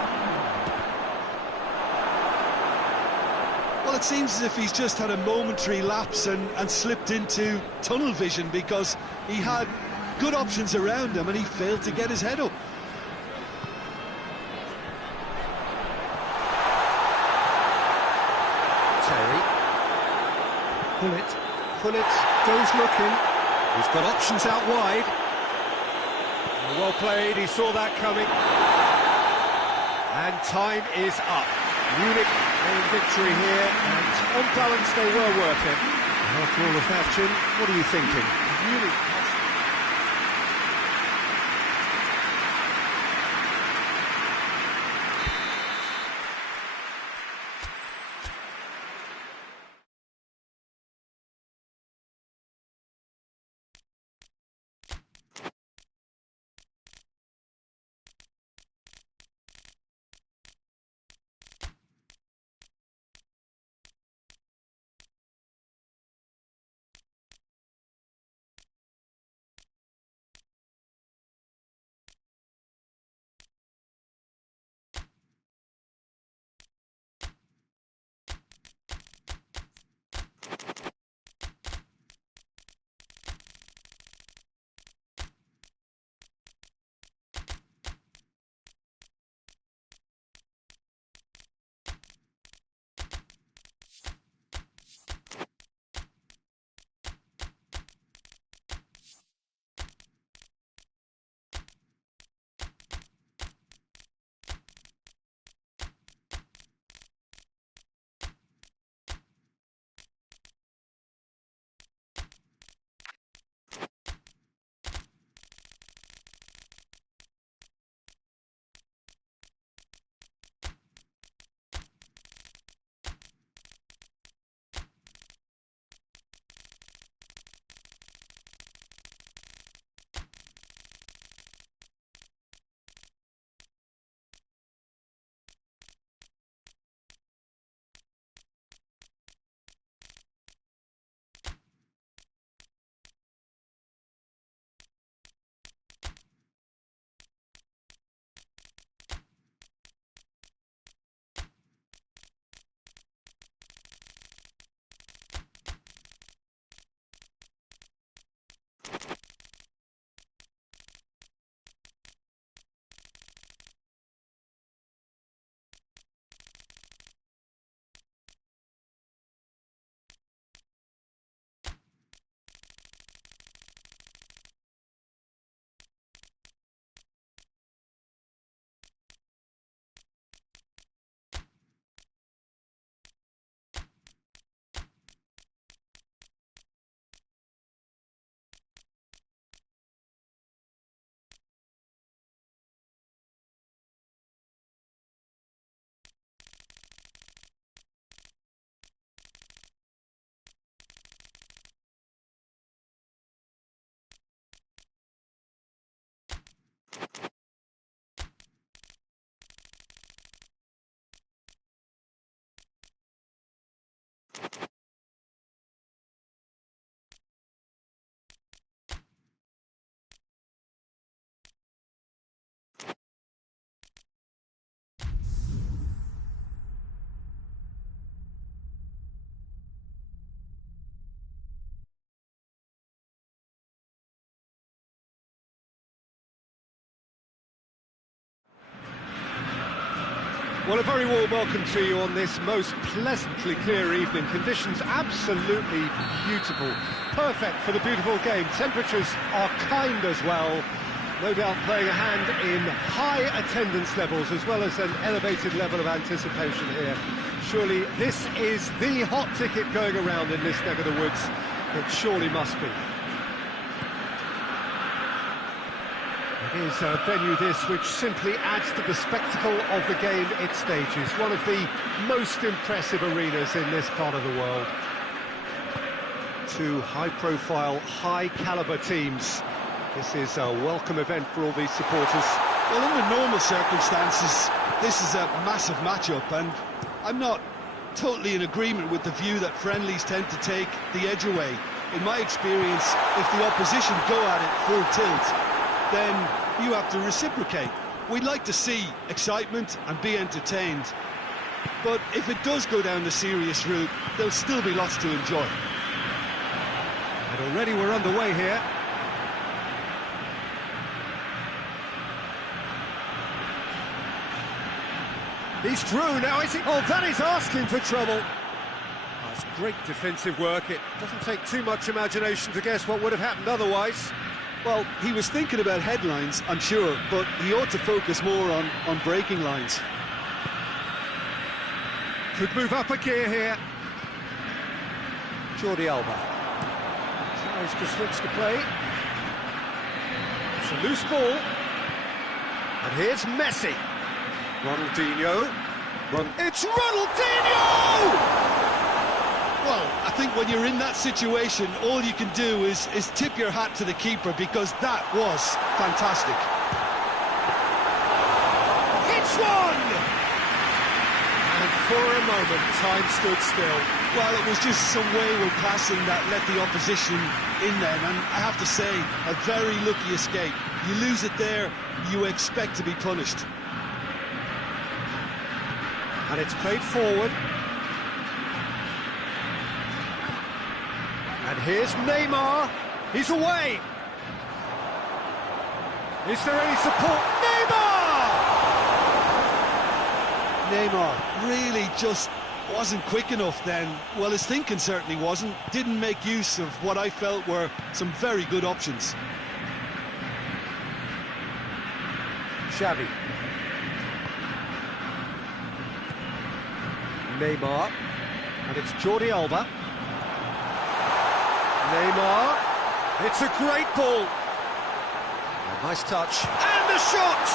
Well, it seems as if he's just had a momentary lapse and slipped into tunnel vision, because he had good options around him and he failed to get his head up. Terry. Pullet goes looking. He's got options out wide. Well played, he saw that coming. And time is up. Munich in victory here, and on balance they were worth it. After all of that, Jim, what are you thinking? Munich Well, a very warm welcome to you on this most pleasantly clear evening. Conditions absolutely beautiful. Perfect for the beautiful game. Temperatures are kind as well. No doubt playing a hand in high attendance levels as well as an elevated level of anticipation here. Surely this is the hot ticket going around in this neck of the woods. It surely must be. It is a venue this which simply adds to the spectacle of the game it stages. One of the most impressive arenas in this part of the world. Two high-profile, high-caliber teams. This is a welcome event for all these supporters. Well, under normal circumstances, this is a massive matchup, and I'm not totally in agreement with the view that friendlies tend to take the edge away. In my experience, if the opposition go at it full tilt, then you have to reciprocate. We'd like to see excitement and be entertained, but if it does go down the serious route, there'll still be lots to enjoy. And already we're underway here. He's through now, is he? Oh, that is asking for trouble. That's great defensive work. It doesn't take too much imagination to guess what would have happened otherwise. Well, he was thinking about headlines, I'm sure, but he ought to focus more on breaking lines. Could move up a gear here. Jordi Alba tries to switch the play. It's a loose ball. And here's Messi. Ronaldinho. It's Ronaldinho! Well, I think when you're in that situation, all you can do is tip your hat to the keeper, because that was fantastic. It's one! And for a moment, time stood still. Well, it was just some wayward passing that let the opposition in then, and I have to say, a very lucky escape. You lose it there, you expect to be punished. And it's played forward. And here's Neymar. He's away. Is there any support? Neymar really just wasn't quick enough then. Well, his thinking certainly wasn't. Didn't make use of what I felt were some very good options. Xavi. Neymar. And it's Jordi Alba. Neymar, it's a great ball. A nice touch. And the shot!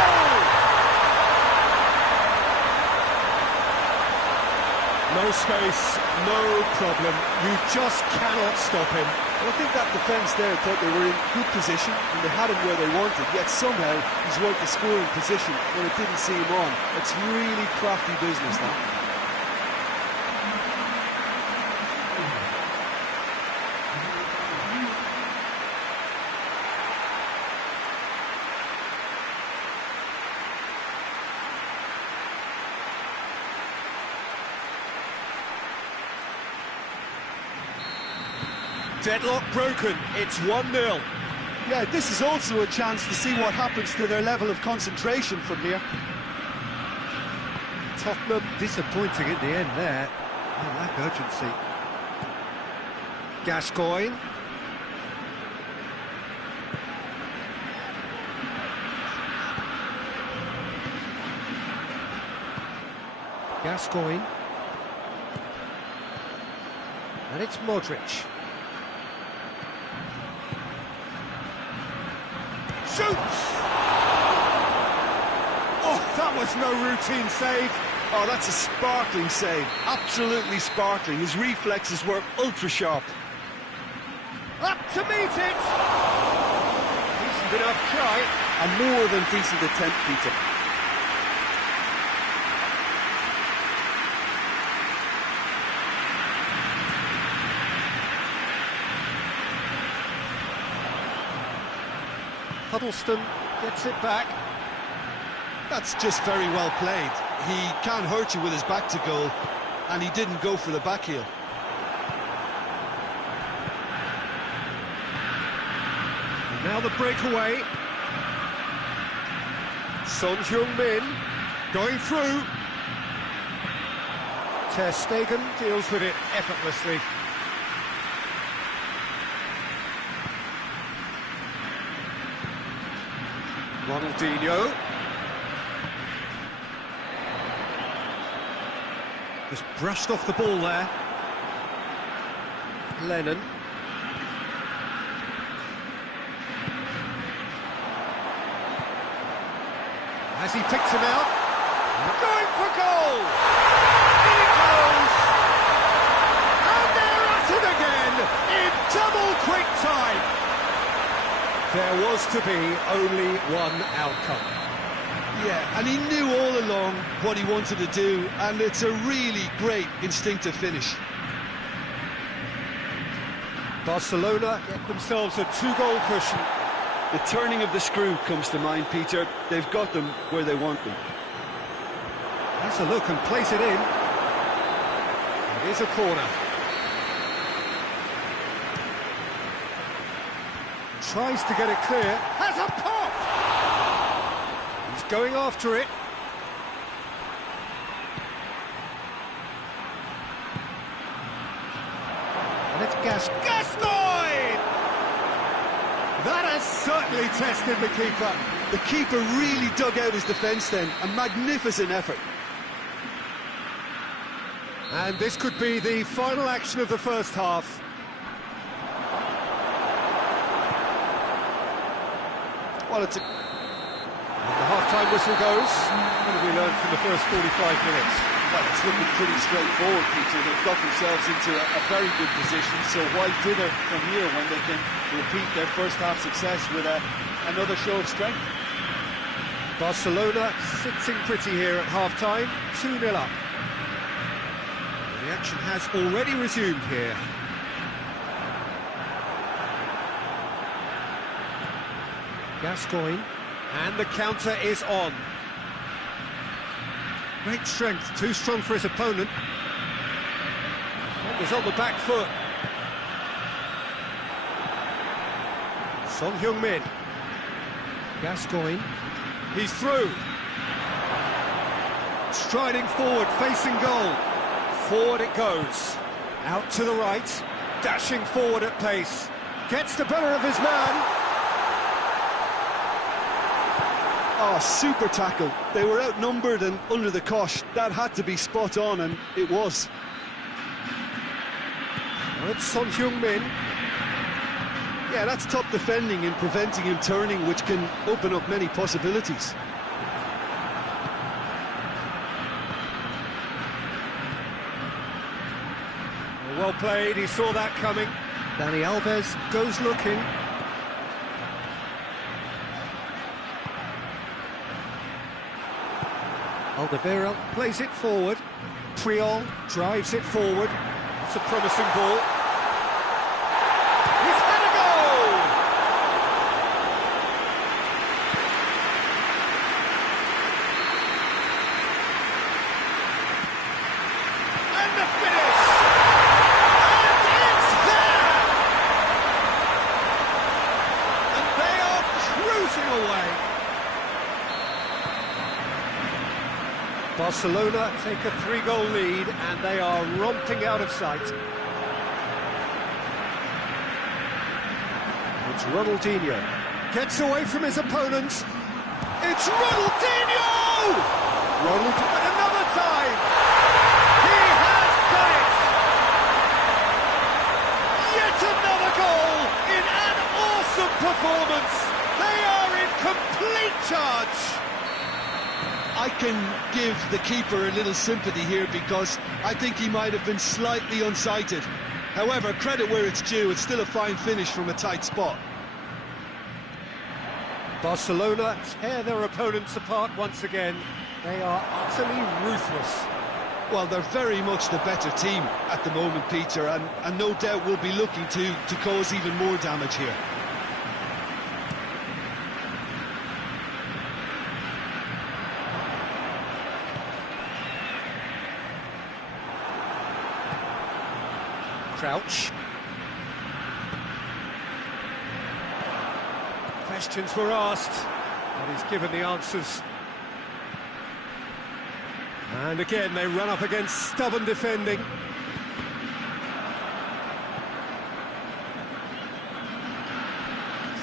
Goal! No space, no problem. You just cannot stop him. Well, I think that defence there thought they were in good position and they had him where they wanted, yet somehow he's worked the scoring position when it didn't see him on. It's really crafty business, that. Deadlock broken, it's 1-0. Yeah, this is also a chance to see what happens to their level of concentration from here. Tottenham disappointing in the end there. They lack urgency. Gascoigne. Gascoigne. And it's Modric. Shoots! Oh, that was no routine save. Oh, that's a sparkling save. Absolutely sparkling. His reflexes were ultra sharp. Up to meet it! Decent enough try. A more than decent attempt, Peter. Huddleston gets it back. That's just very well played. He can hurt you with his back to goal, and he didn't go for the back heel. And now the breakaway. Son Heung-min. Going through. Ter Stegen deals with it effortlessly. Ronaldinho. Just brushed off the ball there. Lennon. As he picks him out, going for goal! In it goes! And they're at it again in double quick time! There was to be only one outcome. Yeah, and he knew all along what he wanted to do, and it's a really great instinctive finish. Barcelona get themselves a 2-goal cushion. The turning of the screw comes to mind, Peter. They've got them where they want them. Has a look and place it in. It is a corner. Tries to get it clear. Has a pop! He's going after it. And it's Gascoigne! That has certainly tested the keeper. The keeper really dug out his defence then. A magnificent effort. And this could be the final action of the first half. Well, it's a... And the half-time whistle goes. What have we learned from the first 45 minutes? Well, it's looking pretty straightforward, Peter. They've got themselves into a very good position, so why dither from here when they can repeat their first half success with another show of strength? Barcelona sitting pretty here at half-time, 2-0 up. The action has already resumed here. Gascoigne, and the counter is on. Great strength, too strong for his opponent. Defender's on the back foot. Son Heung-min. Gascoigne, he's through. Striding forward, facing goal. Forward it goes. Out to the right, dashing forward at pace. Gets the better of his man. Oh, super tackle. They were outnumbered and under the cosh. That had to be spot on, and it was. Well, it's Son Heung-min. Yeah, that's top defending and preventing him turning, which can open up many possibilities. Well played, he saw that coming. Dani Alves goes looking. Alderweireld plays it forward. Puyol drives it forward. It's a promising ball. He's had a goal! And the finish! And it's there! And they are cruising away. Barcelona take a 3-goal lead and they are romping out of sight. It's Ronaldinho. Gets away from his opponent. It's Ronaldinho! Ronaldinho another time! He has done it! Yet another goal in an awesome performance! They are in complete charge! I can give the keeper a little sympathy here because I think he might have been slightly unsighted. However, credit where it's due, it's still a fine finish from a tight spot. Barcelona tear their opponents apart once again. They are utterly ruthless. Well, they're very much the better team at the moment, Peter, and no doubt will be looking to cause even more damage here. Crouch. Questions were asked, and he's given the answers. And again, they run up against stubborn defending.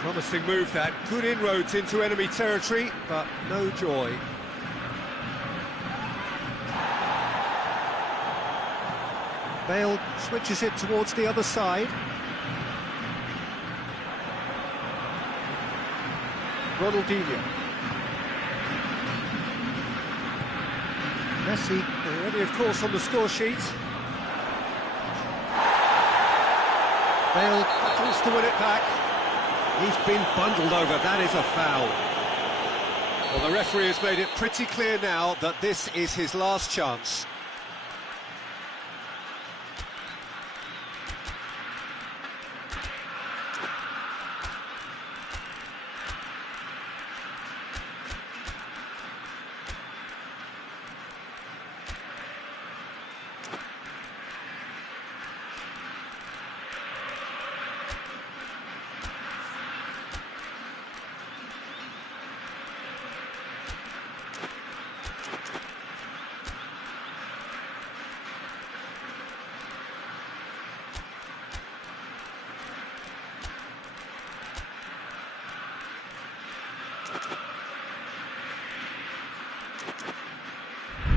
Promising move that, good inroads into enemy territory, but no joy. Bale switches it towards the other side. Ronaldinho. Messi already, of course, on the score sheet. Bale battles to win it back. He's been bundled over, that is a foul. Well, the referee has made it pretty clear now that this is his last chance.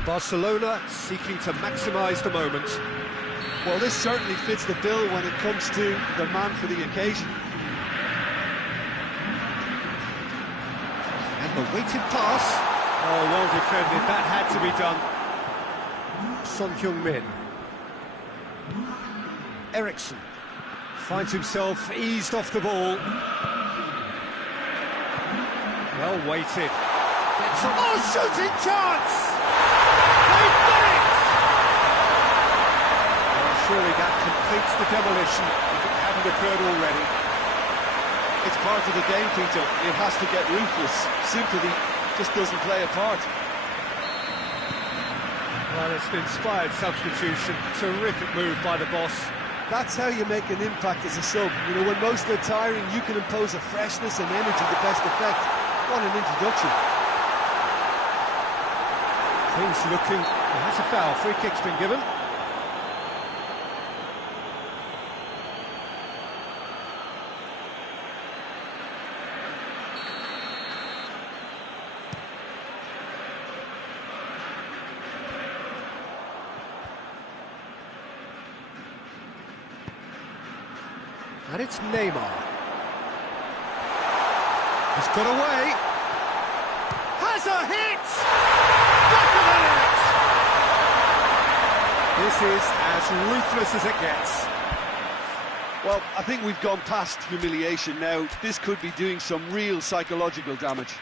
Barcelona seeking to maximise the moment. Well, this certainly fits the bill when it comes to the man for the occasion. And the weighted pass. Oh, well defended, that had to be done. Son Heung-min. Eriksson finds himself eased off the ball. Well weighted. Gets on. Oh, shooting chance! They've done it! Well, surely that completes the demolition if it hadn't occurred already. It's part of the game, Peter. It has to get ruthless. Sympathy just doesn't play a part. Well, it's an inspired substitution. Terrific move by the boss. That's how you make an impact as a sub. You know, when most are tiring, you can impose a freshness and energy to best effect. What an introduction. Things looking... Well, that's a foul. Free kick's been given. And it's Neymar. He's got away. Has a hit! Back of the net! This is as ruthless as it gets. Well, I think we've gone past humiliation now. This could be doing some real psychological damage.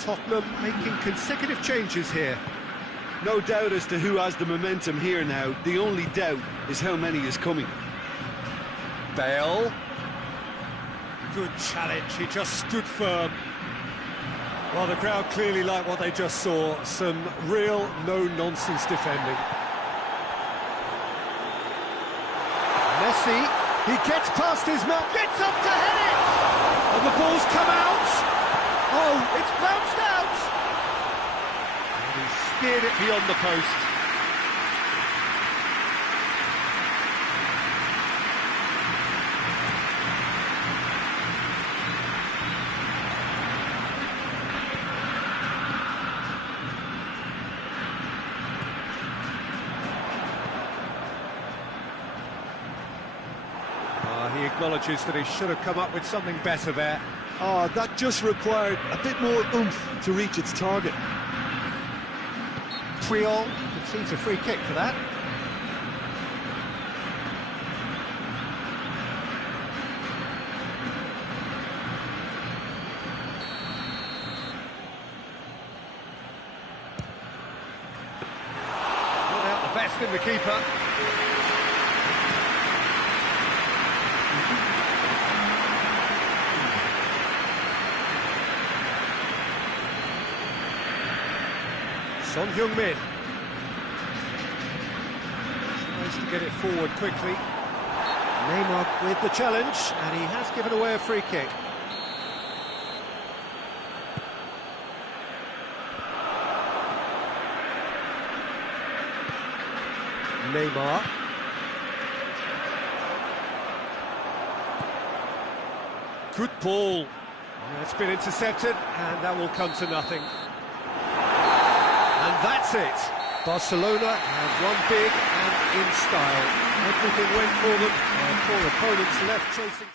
Tottenham making consecutive changes here. No doubt as to who has the momentum here now. The only doubt is how many is coming. Bale. Good challenge, he just stood firm. Well, the crowd clearly like what they just saw. Some real no-nonsense defending. Messi, he gets past his man, gets up to head it! And the ball's come out! Oh, it's bounced out! And he steered it beyond the post. He acknowledges that he should have come up with something better there. Oh, that just required a bit more oomph to reach its target. Puyol concedes a free kick for that. Not out the best in the keeper. Son Heung-min tries to get it forward quickly. Neymar with the challenge, and he has given away a free kick. Neymar. Good ball. It's been intercepted, and that will come to nothing. And that's it. Barcelona have won big and in style. Everything went for them. Their poor opponents left chasing.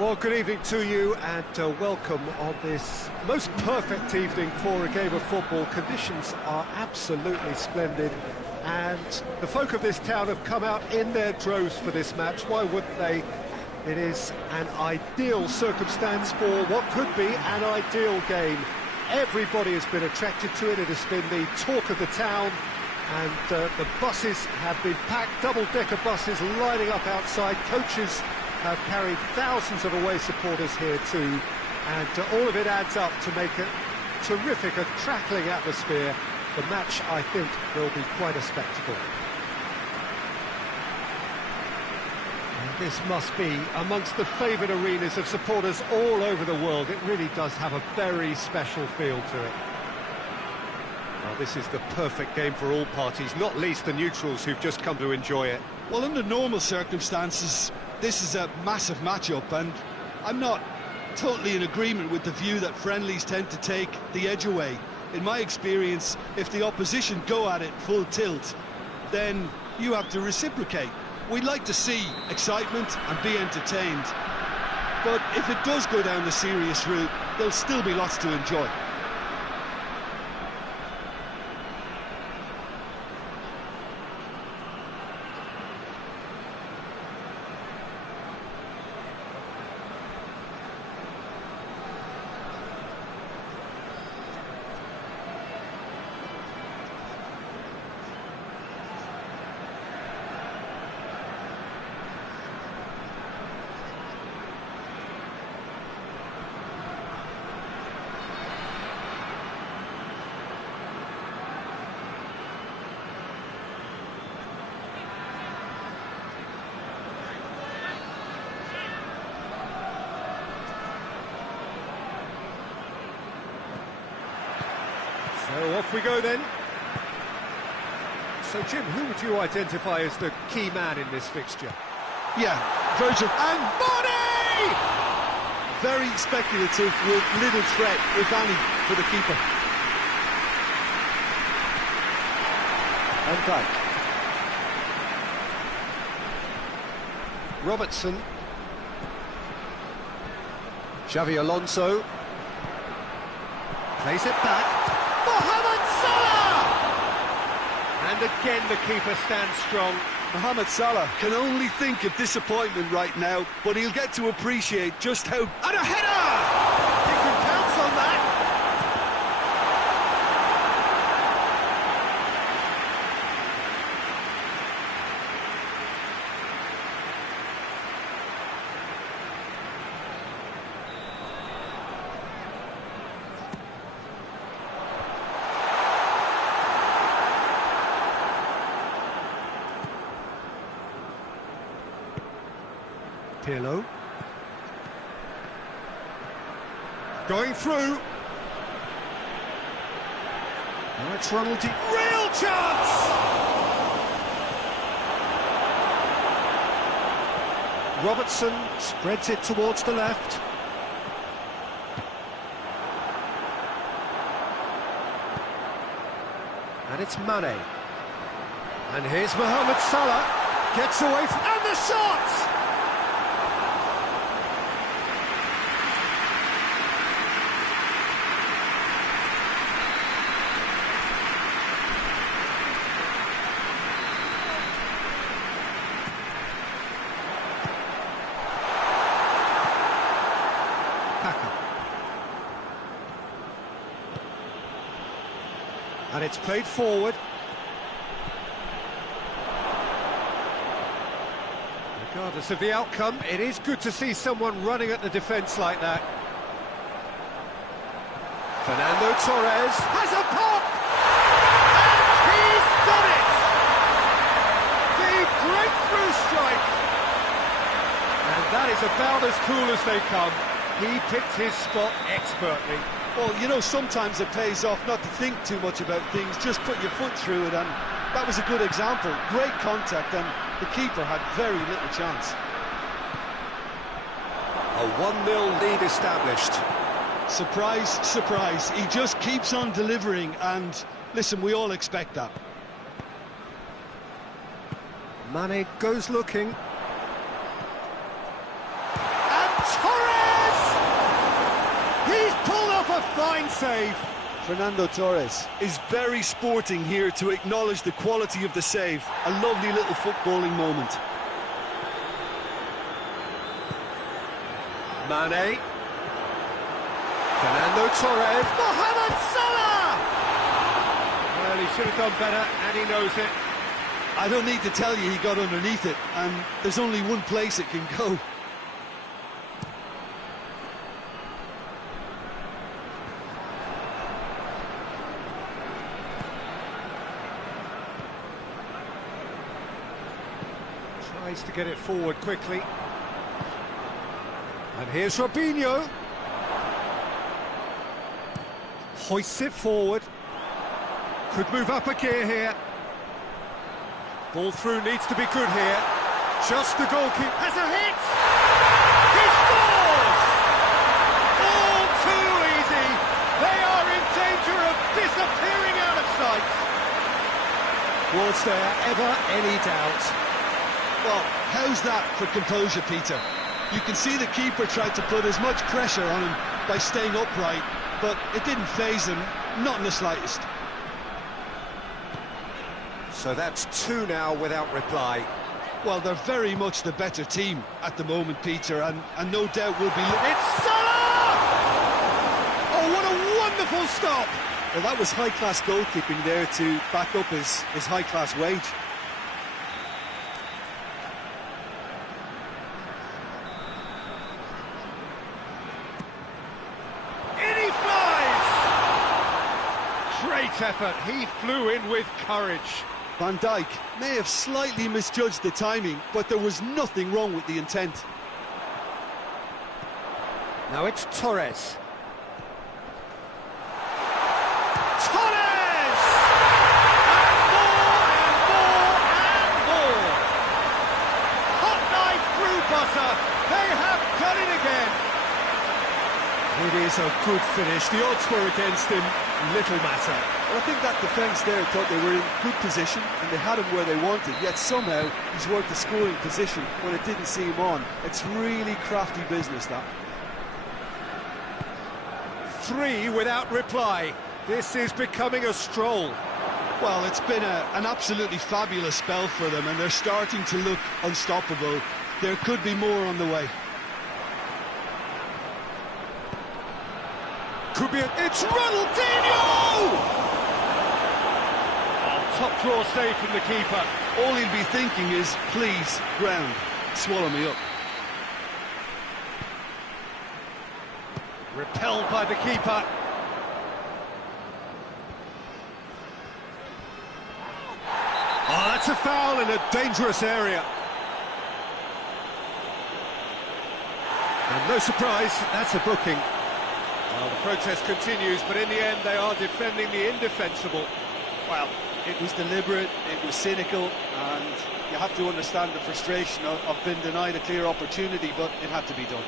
Well, good evening to you and welcome on this most perfect evening for a game of football. Conditions are absolutely splendid and the folk of this town have come out in their droves for this match. Why wouldn't they? It is an ideal circumstance for what could be an ideal game. Everybody has been attracted to it. It has been the talk of the town and the buses have been packed, double-decker buses lining up outside. Coaches have carried thousands of away supporters here too, and all of it adds up to make it terrific, a crackling atmosphere. The match, I think, will be quite a spectacle. And this must be amongst the favoured arenas of supporters all over the world. It really does have a very special feel to it. Well, this is the perfect game for all parties, not least the neutrals who've just come to enjoy it. Well, under normal circumstances, this is a massive matchup, and I'm not totally in agreement with the view that friendlies tend to take the edge away. In my experience, if the opposition go at it full tilt, then you have to reciprocate. We'd like to see excitement and be entertained, but if it does go down the serious route, there'll still be lots to enjoy. So off we go then. So Jim, who would you identify as the key man in this fixture? Yeah, Virgil. And Money! Very speculative with little threat, if any, for the keeper. And back. Robertson. Xavi Alonso. Plays it back. Mohamed Salah! And again the keeper stands strong. Mohamed Salah can only think of disappointment right now, but he'll get to appreciate just how... And a header! He can pounce on that. Pirlo. Going through. Now it's Ronald. Real chance! Robertson spreads it towards the left. And it's Mane. And here's Mohamed Salah. Gets away and the shot! And it's played forward. Regardless of the outcome, it is good to see someone running at the defence like that. Fernando Torres has a pop! And he's done it! The breakthrough strike! And that is about as cool as they come. He picked his spot expertly. Well, you know, sometimes it pays off not to think too much about things, just put your foot through it, and that was a good example. Great contact, and the keeper had very little chance. A 1-0 lead established. Surprise, surprise. He just keeps on delivering, and listen, we all expect that. Mane goes looking. And Torres! a fine save. Fernando Torres is very sporting here to acknowledge the quality of the save. A lovely little footballing moment. Mane. Fernando Torres. Mohamed Salah! Well, he should have done better, and he knows it. I don't need to tell you he got underneath it, and there's only one place it can go. Tries to get it forward quickly. And here's Robinho. Hoists it forward. Could move up a gear here. Ball through needs to be good here. Just the goalkeeper has a hit! He scores! All too easy. They are in danger of disappearing out of sight. Was there ever any doubt? Well, how's that for composure, Peter? You can see the keeper tried to put as much pressure on him by staying upright, but it didn't faze him, not in the slightest. So that's two now without reply. Well, they're very much the better team at the moment, Peter, and no doubt will be... It's Salah! Oh, what a wonderful stop! Well, that was high-class goalkeeping there to back up his high-class wage. In he flies! Great effort, he flew in with courage. Van Dijk may have slightly misjudged the timing, but there was nothing wrong with the intent. Now it's Torres. Torres! And more! Hot knife through butter. They have done it again. It is a good finish. The odds were against him. Little matter. Well, I think that defence there thought they were in good position and they had him where they wanted, yet somehow he's worked a scoring position when it didn't see him on. It's really crafty business, that. Three without reply. This is becoming a stroll. Well, it's been an absolutely fabulous spell for them, and they're starting to look unstoppable. There could be more on the way. Could be it's Ronaldinho! Oh, top draw save from the keeper. All he'll be thinking is, please, ground, swallow me up. Repelled by the keeper. Oh, that's a foul in a dangerous area. And no surprise, that's a booking. Well, the protest continues, but in the end they are defending the indefensible. Well, it was deliberate, it was cynical, and you have to understand the frustration of being denied a clear opportunity, but it had to be done.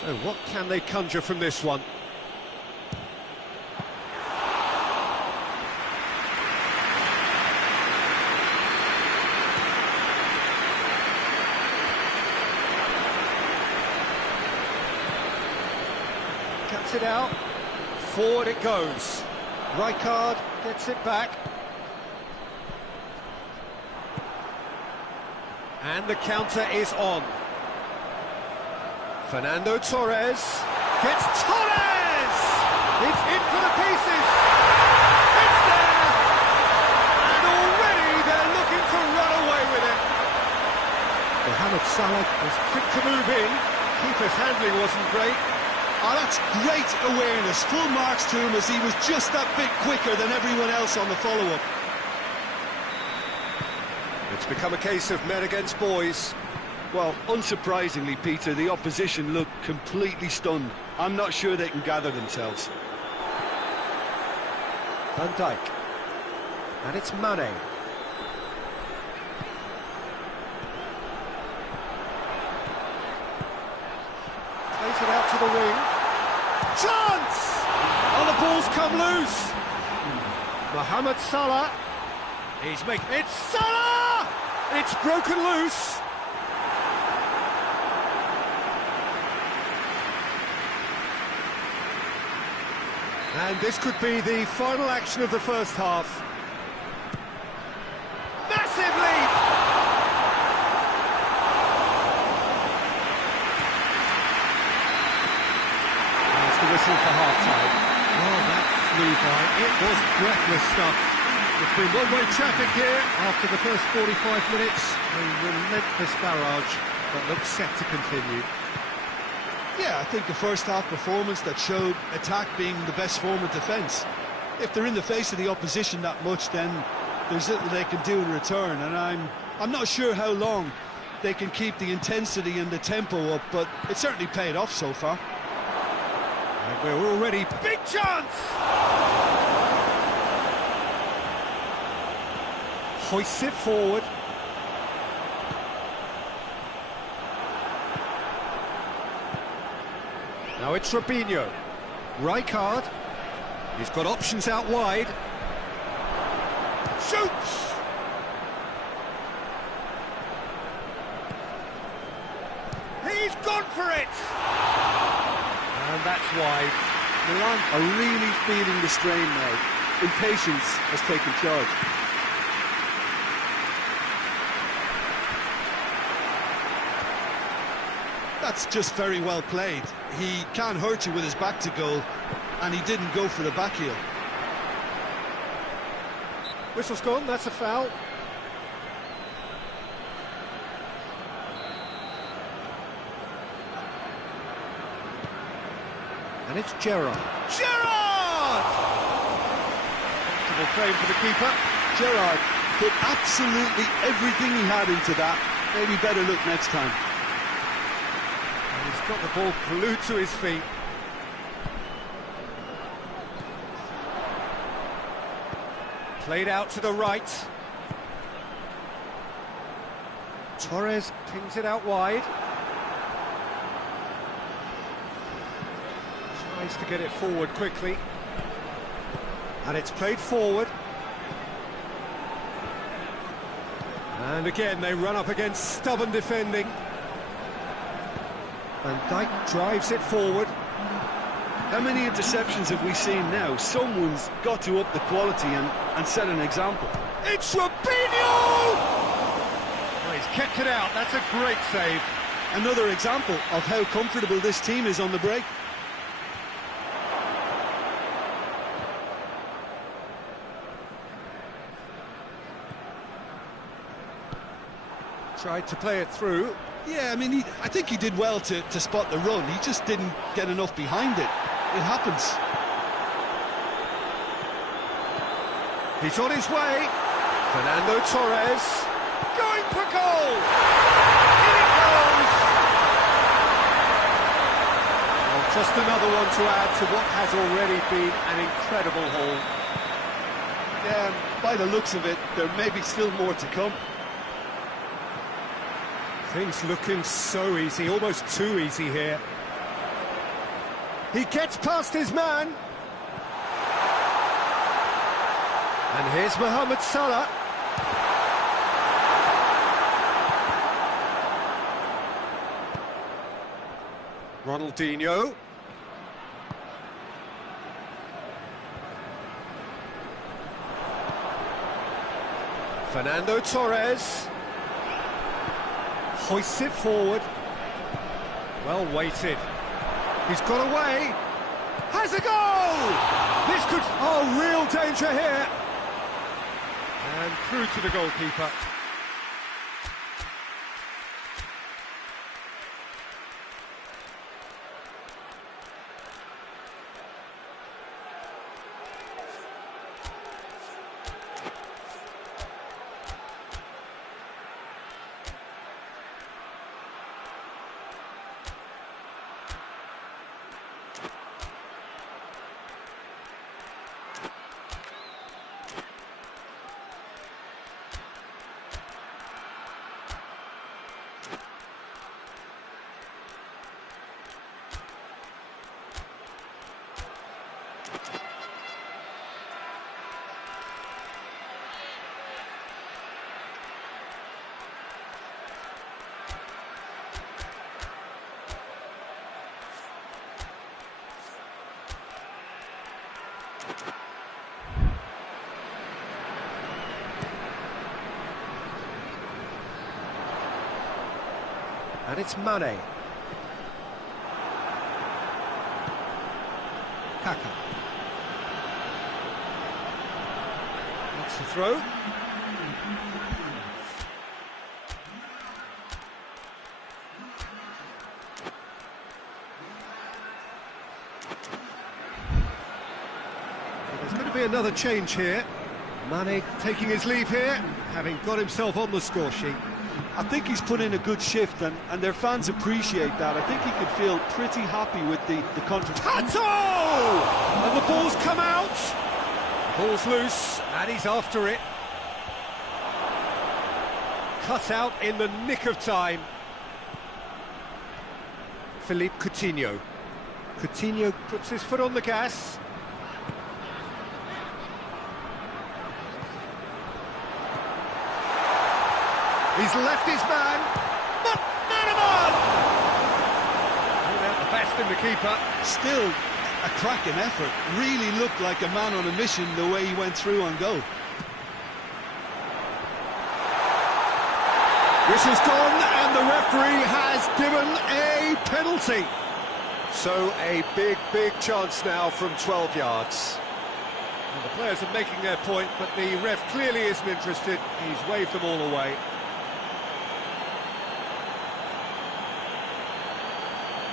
So what can they conjure from this one? Cuts it out, forward it goes. Rijkaard gets it back. And the counter is on. Fernando Torres gets Torres! It's in for the pieces! It's there! And already they're looking to run away with it. Mohamed Salah was quick to move in. Keeper's handling wasn't great. Oh, that's great awareness. Full marks to him as he was just that bit quicker than everyone else on the follow-up. It's become a case of men against boys. Well, unsurprisingly, Peter, the opposition look completely stunned. I'm not sure they can gather themselves. Van Dijk. And it's Mane. Plays it out to the wing. Chance! Oh, the ball's come loose. Mohamed Salah. He's making... It's Salah! It's broken loose. And this could be the final action of the first half. Massive leap! There's the whistle for half-time. Well, that flew by. It was breathless stuff. It's been one-way traffic here after the first 45 minutes. A relentless barrage that looks set to continue. Yeah, I think the first half performance that showed attack being the best form of defence. If they're in the face of the opposition that much, then there's little they can do in return, and I'm not sure how long they can keep the intensity and the tempo up, but it certainly paid off so far. And we're already... Big chance! Hoists it forward. Now it's Robinho. Rijkaard. He's got options out wide. Shoots! He's gone for it! And that's wide. Milan are really feeling the strain now. Impatience has taken charge. That's just very well played. He can't hurt you with his back to goal, and he didn't go for the back heel. Whistle's gone, that's a foul. And it's Gerrard. Gerrard! Comfortable frame for the keeper. Gerrard put absolutely everything he had into that. Maybe better look next time. And he's got the ball glued to his feet. Played out to the right. Torres pings it out wide. Tries to get it forward quickly. And it's played forward. And again, they run up against stubborn defending. Van Dijk drives it forward. How many interceptions have we seen now? Someone's got to up the quality and set an example. It's Robinho! Well, he's kept it out. That's a great save. Another example of how comfortable this team is on the break. Tried to play it through. Yeah, I mean, I think he did well to spot the run. He just didn't get enough behind it. It happens. He's on his way. Fernando Torres going for goal. In it goes. Well, just another one to add to what has already been an incredible haul. Yeah, by the looks of it, there may be still more to come. Things looking so easy, almost too easy here. He gets past his man. And here's Mohamed Salah. Ronaldinho. Fernando Torres. Hoists it forward. Well weighted. He's got away. Has a goal! This could... Oh, real danger here. And through to the goalkeeper. And it's Mane. Kaka. That's the throw. There's going to be another change here. Mane taking his leave here, having got himself on the score sheet. I think he's put in a good shift, and their fans appreciate that. I think he can feel pretty happy with the contribution. Tato! And the ball's come out. The ball's loose, and he's after it. Cut out in the nick of time. Philippe Coutinho. Coutinho puts his foot on the gas. He's left his man. Man! Pulled out the best in the keeper. Still a cracking effort. Really looked like a man on a mission the way he went through on goal. Whistle's gone, and the referee has given a penalty. So a big chance now from 12 yards. Well, the players are making their point, but the ref clearly isn't interested. He's waved them all away.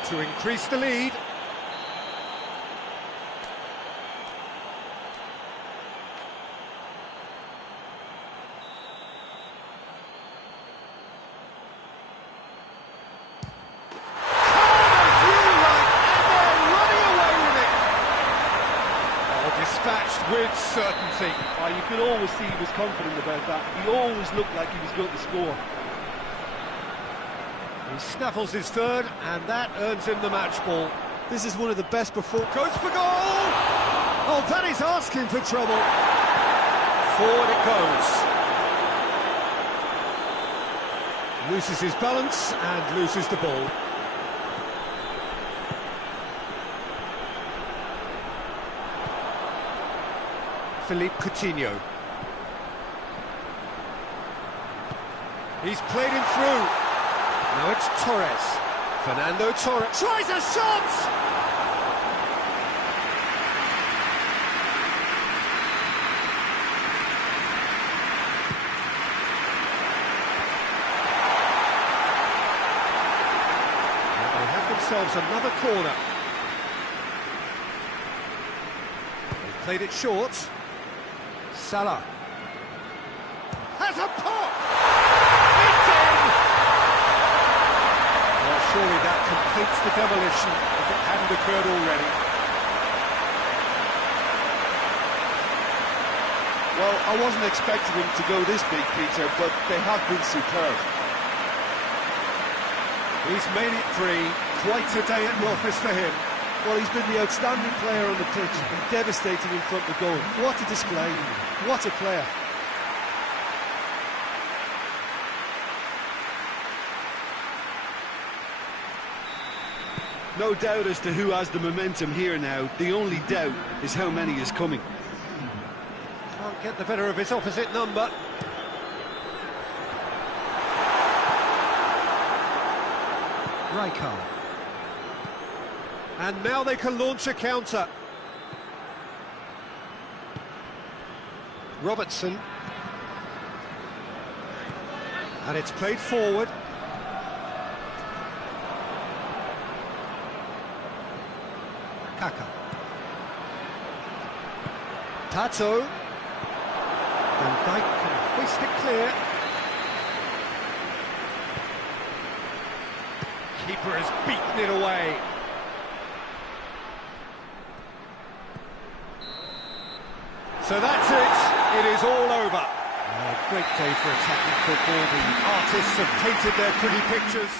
To increase the lead. Dispatched with certainty. Oh, you could always see he was confident about that. He always looked like he was going to score. He snaffles his third, and that earns him the match ball. This is one of the best performances. Goes for goal! Oh, that is asking for trouble. Forward it goes. Loses his balance and loses the ball. Philippe Coutinho. He's played him through. Now it's Torres. Fernando Torres tries a shot! And they have themselves another corner. They've played it short. Salah has a pop! It's in! Well, surely that completes the demolition if it hadn't occurred already. Well, I wasn't expecting them to go this big, Peter, but they have been superb. He's made it three. Quite a day at the office for him. Well, he's been the outstanding player on the pitch and devastating in front of goal. What a display. What a player. No doubt as to who has the momentum here now. The only doubt is how many is coming. Can't get the better of his opposite number. Rijkaard. And now they can launch a counter. Robertson. And it's played forward. Kaka. Tato. Van Dijk can hoist it clear. Keeper has beaten it away. So that's it. It is all over. A great day for attacking football. The artists have painted their pretty pictures.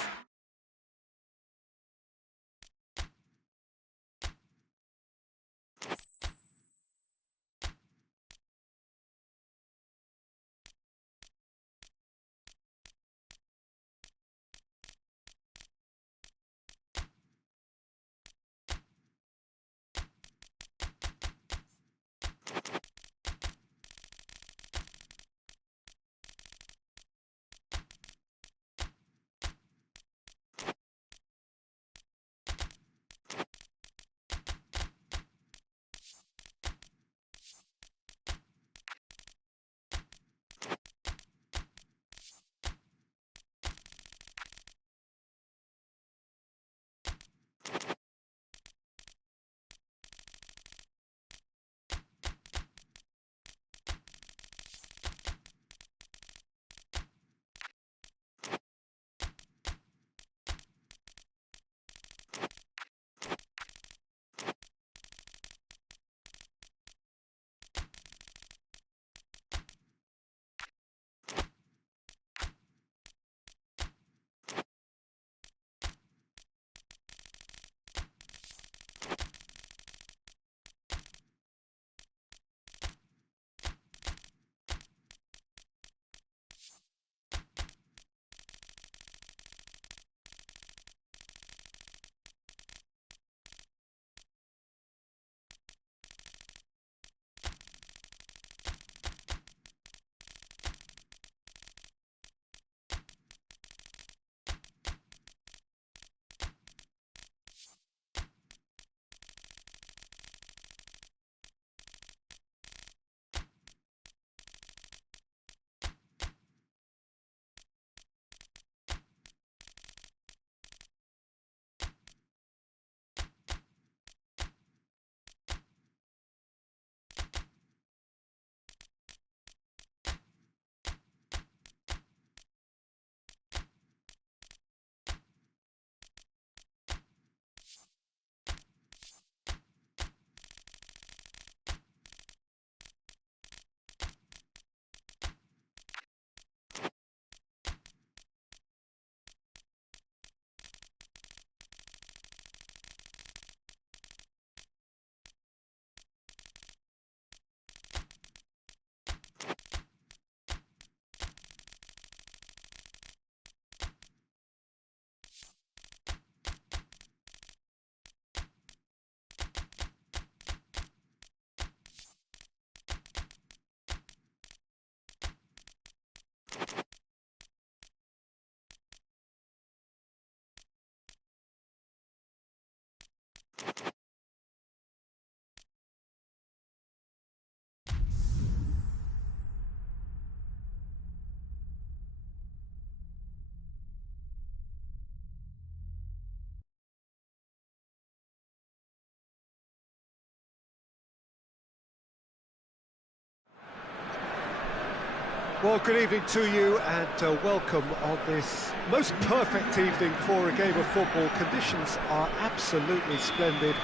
Well, good evening to you and welcome on this most perfect evening for a game of football. Conditions are absolutely splendid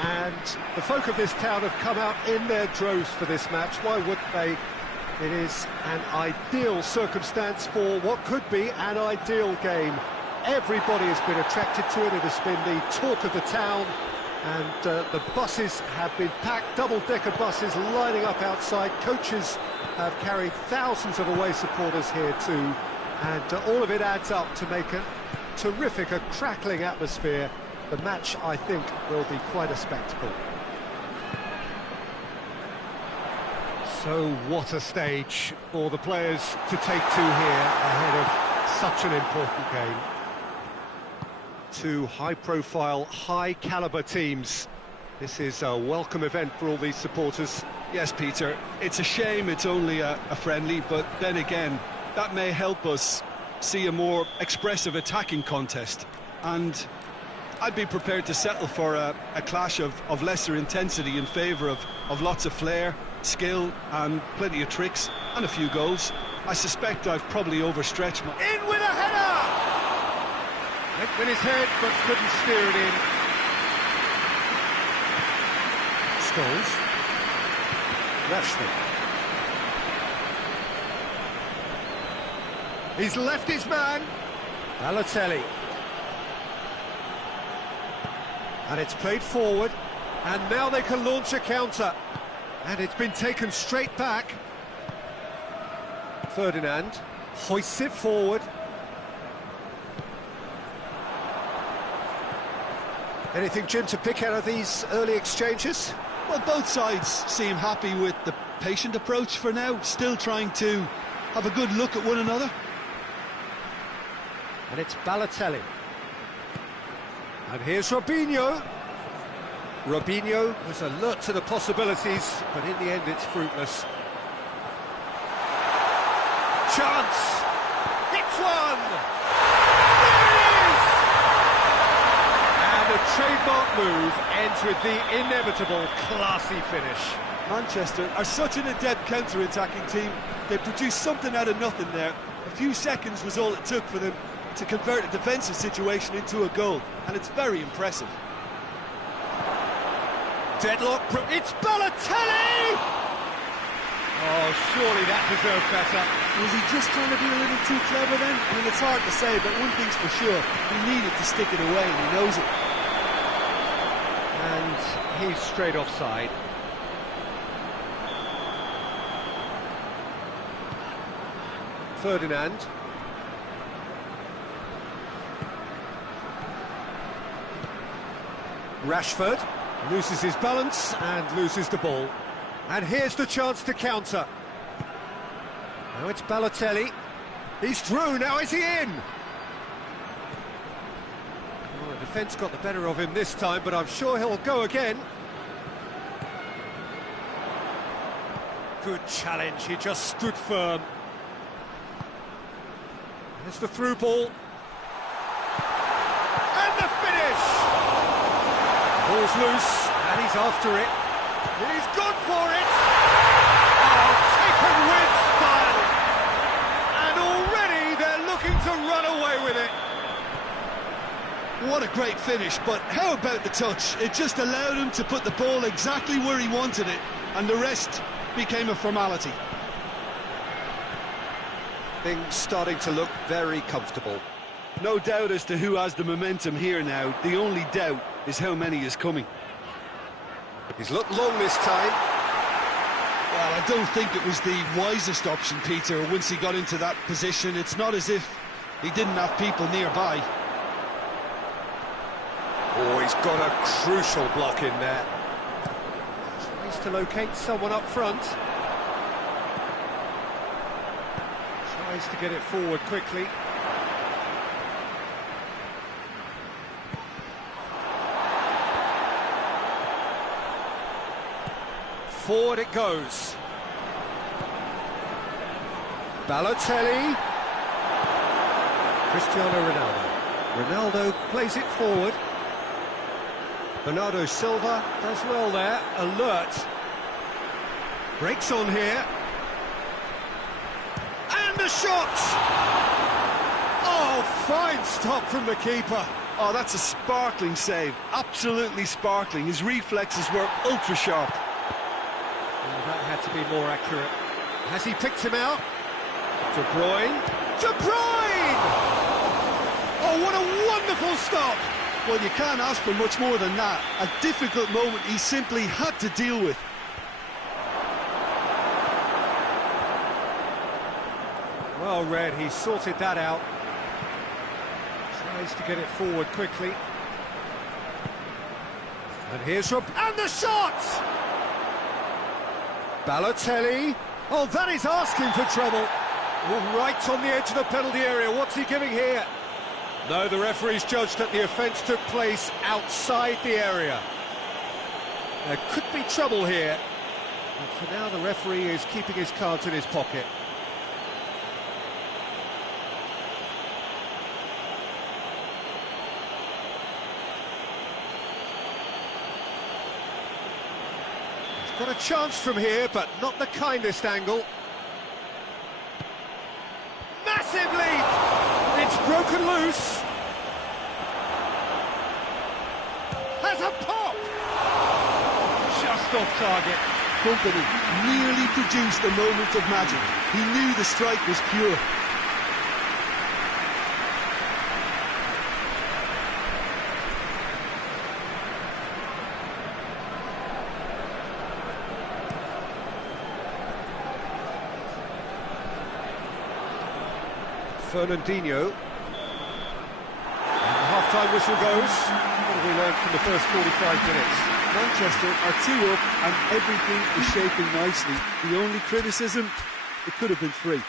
and the folk of this town have come out in their droves for this match. Why wouldn't they? It is an ideal circumstance for what could be an ideal game. Everybody has been attracted to it. It has been the talk of the town, and the buses have been packed, double-decker buses lining up outside. Coaches have carried thousands of away supporters here too, and all of it adds up to make a terrific, a crackling atmosphere. The match, I think, will be quite a spectacle. So what a stage for the players to take to here ahead of such an important game. Two high-profile, high-caliber teams. This is a welcome event for all these supporters. Yes, Peter, it's a shame it's only a friendly, but then again, that may help us see a more expressive attacking contest. And I'd be prepared to settle for a clash of lesser intensity in favour of lots of flair, skill and plenty of tricks and a few goals. I suspect I've probably overstretched my... In with a header! Went with his head but couldn't steer it in. Scholes. Rashford. He's left his man. Balotelli. And it's played forward, and now they can launch a counter. And it's been taken straight back. Ferdinand hoists it forward. Anything, Jim, to pick out of these early exchanges? Well, both sides seem happy with the patient approach for now, still trying to have a good look at one another. And it's Balotelli. And here's Robinho. Robinho was alert to the possibilities, but in the end it's fruitless. Chance! Hits one! There it is! And a trademark move ends with the inevitable classy finish. Manchester are such an adept counter-attacking team. They produced something out of nothing there. A few seconds was all it took for them to convert a defensive situation into a goal, and it's very impressive. Deadlock, it's Balotelli! Oh, surely that deserved better. Was he just trying to be a little too clever then? I mean, it's hard to say, but one thing's for sure, he needed to stick it away, and he knows it. And he's straight offside. Ferdinand. Rashford loses his balance and loses the ball. And here's the chance to counter. Now it's Balotelli. He's through, now is he in? Well, the defence got the better of him this time, but I'm sure he'll go again. Good challenge, he just stood firm. There's the through ball. And the finish! Ball's loose, and he's after it. And he's gone for it! Oh, taken with style! And already they're looking to run away with it. What a great finish, but how about the touch? It just allowed him to put the ball exactly where he wanted it, and the rest became a formality. Things starting to look very comfortable. No doubt as to who has the momentum here now. The only doubt is how many is coming. He's looked long this time. Well, I don't think it was the wisest option, Peter, once he got into that position. It's not as if he didn't have people nearby. Oh, he's got a crucial block in there. Tries to locate someone up front. Tries to get it forward quickly. Forward it goes. Balotelli. Cristiano Ronaldo. Ronaldo plays it forward. Bernardo Silva does well there. Alert. Breaks on here. the shot! Oh, fine stop from the keeper. Oh, that's a sparkling save. Absolutely sparkling. His reflexes were ultra sharp. Well, that had to be more accurate. Has he picked him out? De Bruyne. De Bruyne! Oh, what a wonderful stop! Well, you can't ask for much more than that. A difficult moment he simply had to deal with. Well read, he sorted that out. Tries to get it forward quickly. And here's and the shot! Balotelli. Oh, that is asking for trouble. Oh, right on the edge of the penalty area. What's he giving here? No, the referee's judged that the offence took place outside the area. There could be trouble here. But for now, the referee is keeping his cards in his pocket. He's got a chance from here, but not the kindest angle. Massive lead! It's broken loose. Has a pop! Just off target. Company nearly produced a moment of magic. He knew the strike was pure. Fernandinho. And the half-time whistle goes. What have we learned from the first 45 minutes? Manchester are 2 up and everything is shaping nicely. The only criticism, it could have been 3.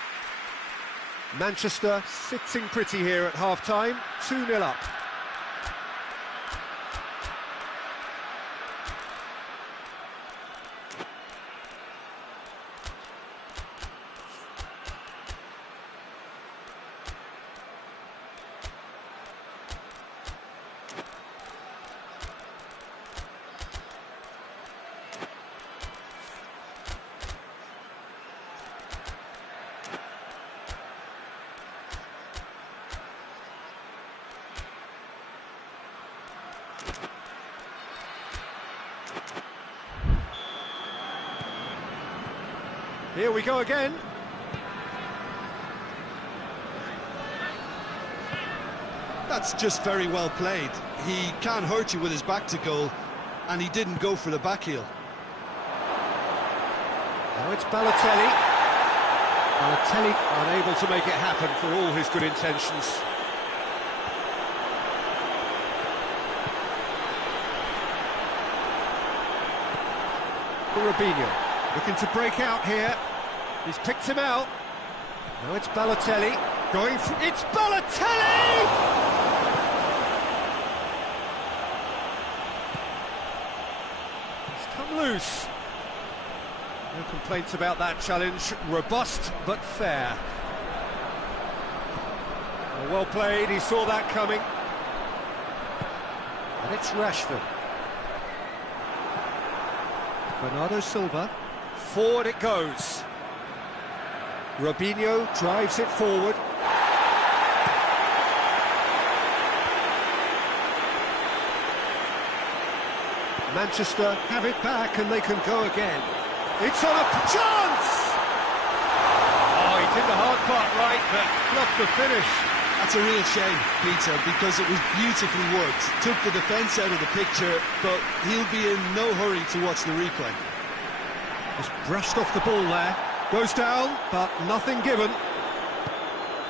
Manchester sitting pretty here at half-time, 2-0 up. Here we go again. That's just very well played. He can't hurt you with his back to goal, and he didn't go for the back heel. Now it's Balotelli. Balotelli unable to make it happen for all his good intentions. Robinho looking to break out here. He's picked him out. Now it's Balotelli going for... It's Balotelli! He's come loose. No complaints about that challenge. Robust but fair. Well played, he saw that coming. And it's Rashford. Bernardo Silva. Forward it goes. Robinho drives it forward. Manchester have it back and they can go again. It's on a chance! Oh, he did the hard part right, but fluffed the finish. That's a real shame, Peter, because it was beautifully worked. Took the defence out of the picture, but he'll be in no hurry to watch the replay. Just brushed off the ball there. Goes down, but nothing given.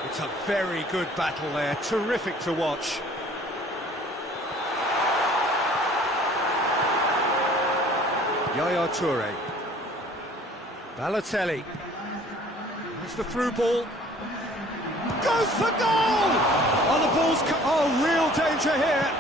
It's a very good battle there. Terrific to watch. Yaya Toure. Balotelli. There's the through ball. Goes for goal! Oh, the ball's... Oh, real danger here.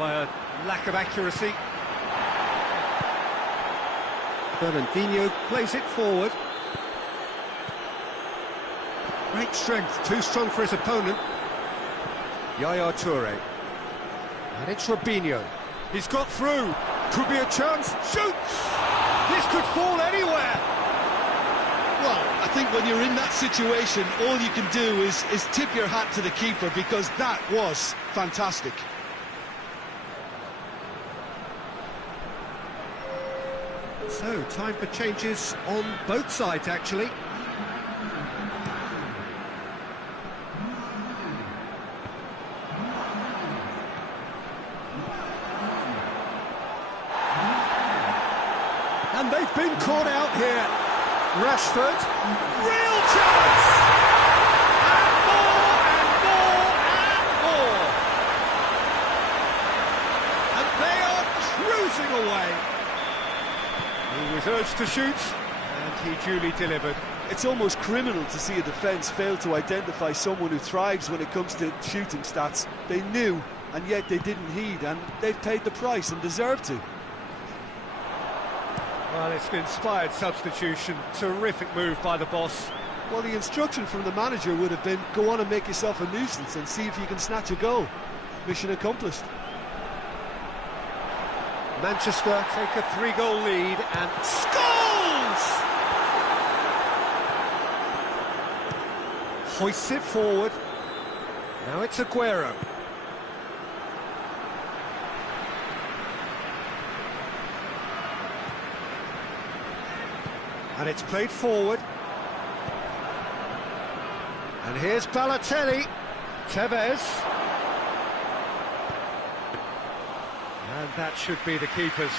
by a lack of accuracy. Fernandinho plays it forward. Great strength, too strong for his opponent. Yaya Toure. And it's Robinho. He's got through. Could be a chance. Shoots! This could fall anywhere. Well, I think when you're in that situation, all you can do is tip your hat to the keeper, because that was fantastic. So, time for changes on both sides, actually. And they've been caught out here. Rashford, real chance! And more, and more, and more! And they are cruising away. He was urged to shoot, and he duly delivered. It's almost criminal to see a defence fail to identify someone who thrives when it comes to shooting stats. They knew, and yet they didn't heed, and they've paid the price and deserve to. Well, it's an inspired substitution. Terrific move by the boss. Well, the instruction from the manager would have been, go on and make yourself a nuisance and see if you can snatch a goal. Mission accomplished. Manchester take a 3-goal lead and scores! Hoists it forward. Now it's Aguero. And it's played forward. And here's Balotelli. Tevez. And that should be the keeper's.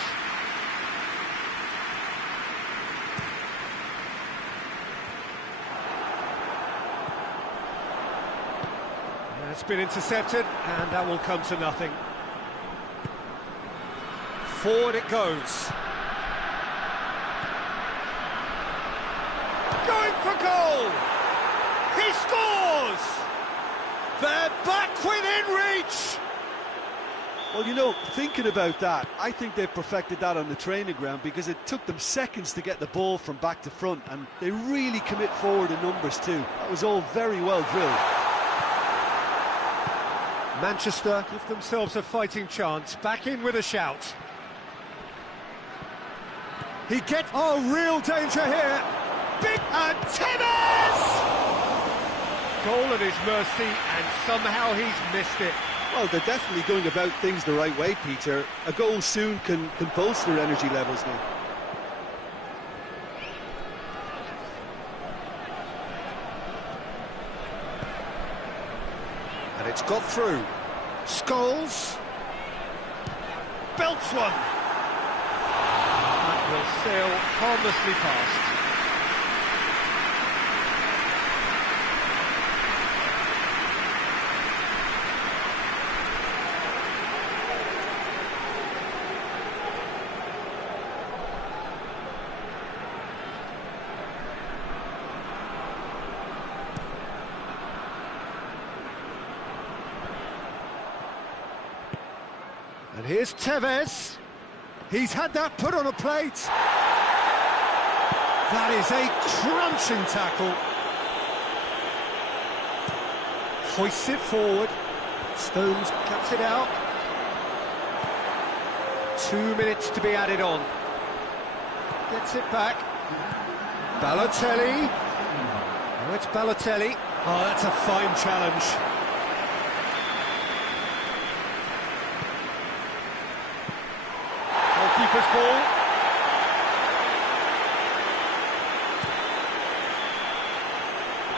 That's been intercepted, and that will come to nothing. Forward it goes. Going for goal! He scores! They're back within reach! Well, you know, thinking about that, I think they've perfected that on the training ground, because it took them seconds to get the ball from back to front, and they really commit forward in numbers too. That was all very well drilled. Manchester give themselves a fighting chance, back in with a shout. He gets... Oh, real danger here! Big... And Tevez! Goal at his mercy, and somehow he's missed it. Well, they're definitely going about things the right way, Peter. A goal soon can bolster energy levels now. And it's got through. Scholes. Belts one. That will sail harmlessly past. And here's Tevez. He's had that put on a plate. That is a crunching tackle. Hoists it forward. Stones cuts it out. 2 minutes to be added on. Gets it back. Balotelli. Oh, it's Balotelli. Oh, that's a fine challenge. Keeper's ball.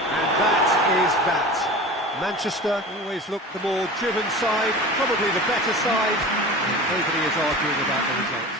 And that is that. Manchester always look the more driven side, probably the better side. Nobody is arguing about the results.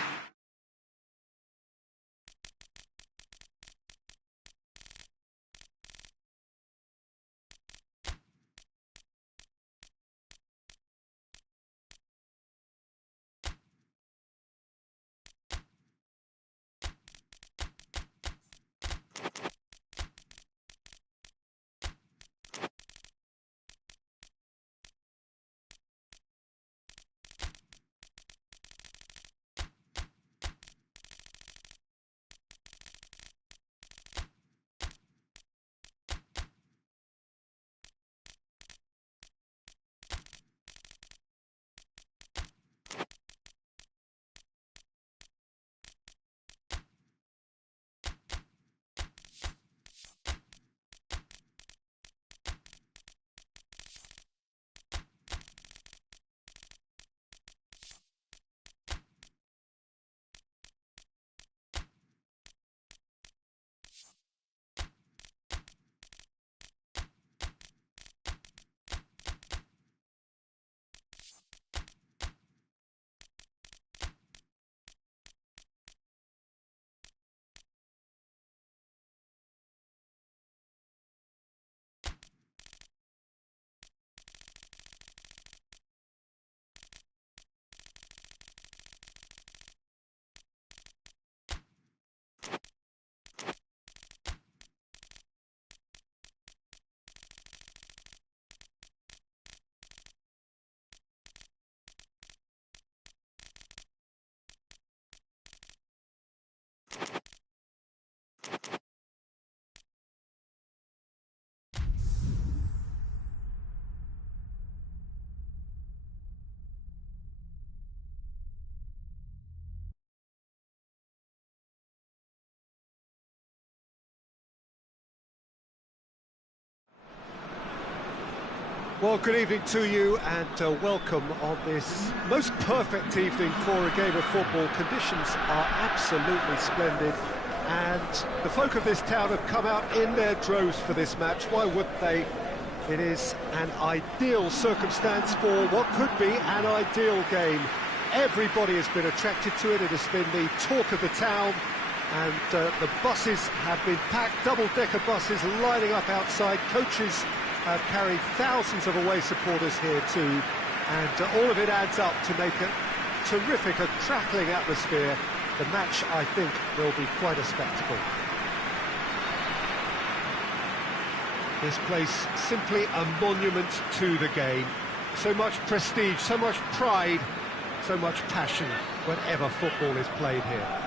Well, good evening to you and welcome on this most perfect evening for a game of football. Conditions are absolutely splendid and the folk of this town have come out in their droves for this match. Why wouldn't they? It is an ideal circumstance for what could be an ideal game. Everybody has been attracted to it. It has been the talk of the town, and the buses have been packed, double-decker buses lining up outside. Coaches have carried thousands of away supporters here too, and all of it adds up to make a terrific, a crackling atmosphere. The match, I think, will be quite a spectacle. This place simply a monument to the game. So much prestige, so much pride, so much passion whenever football is played here.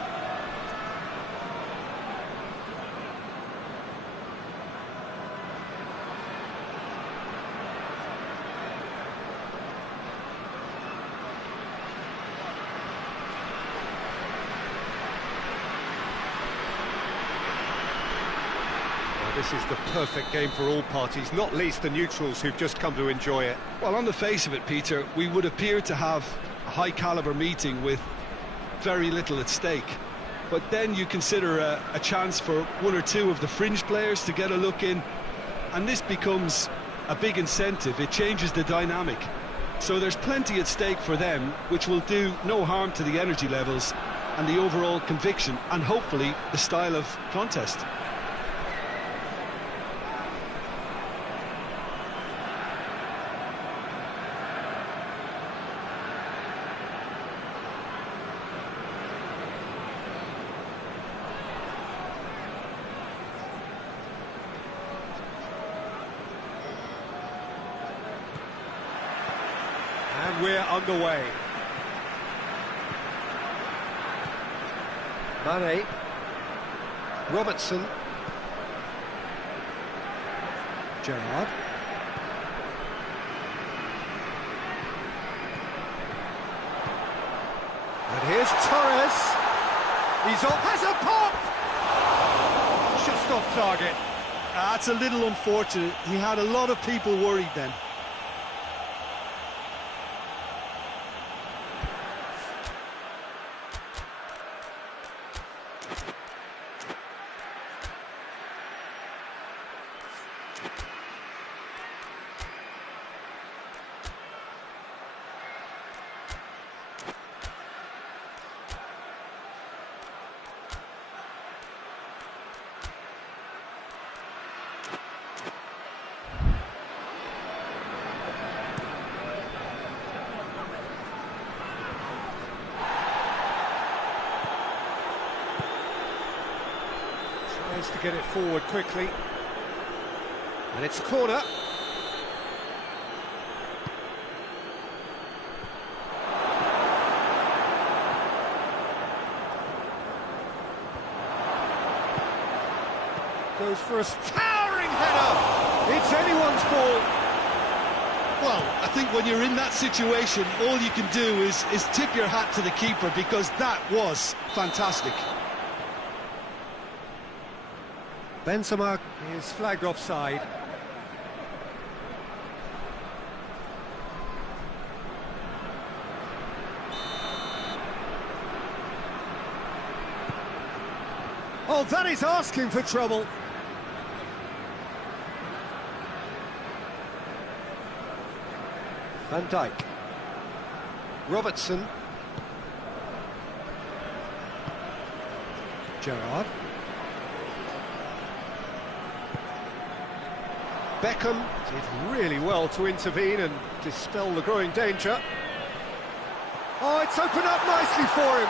This is the perfect game for all parties, not least the neutrals who've just come to enjoy it. Well, on the face of it, Peter, we would appear to have a high-caliber meeting with very little at stake. But then you consider a chance for one or two of the fringe players to get a look in, and this becomes a big incentive. It changes the dynamic. So there's plenty at stake for them, which will do no harm to the energy levels and the overall conviction, and hopefully the style of contest. And we're underway. Mane, Robertson, Gerrard, and here's Torres. He's on, has a pop! Just off target. That's a little unfortunate. He had a lot of people worried then. Tries to get it forward quickly, and it's a corner. Goes for a towering header. It's anyone's ball. Well, I think when you're in that situation, all you can do is tip your hat to the keeper, because that was fantastic. Benzema is flagged offside. Oh, that is asking for trouble. Van Dijk. Robertson. Gerrard. Beckham did really well to intervene and dispel the growing danger. Oh, it's opened up nicely for him.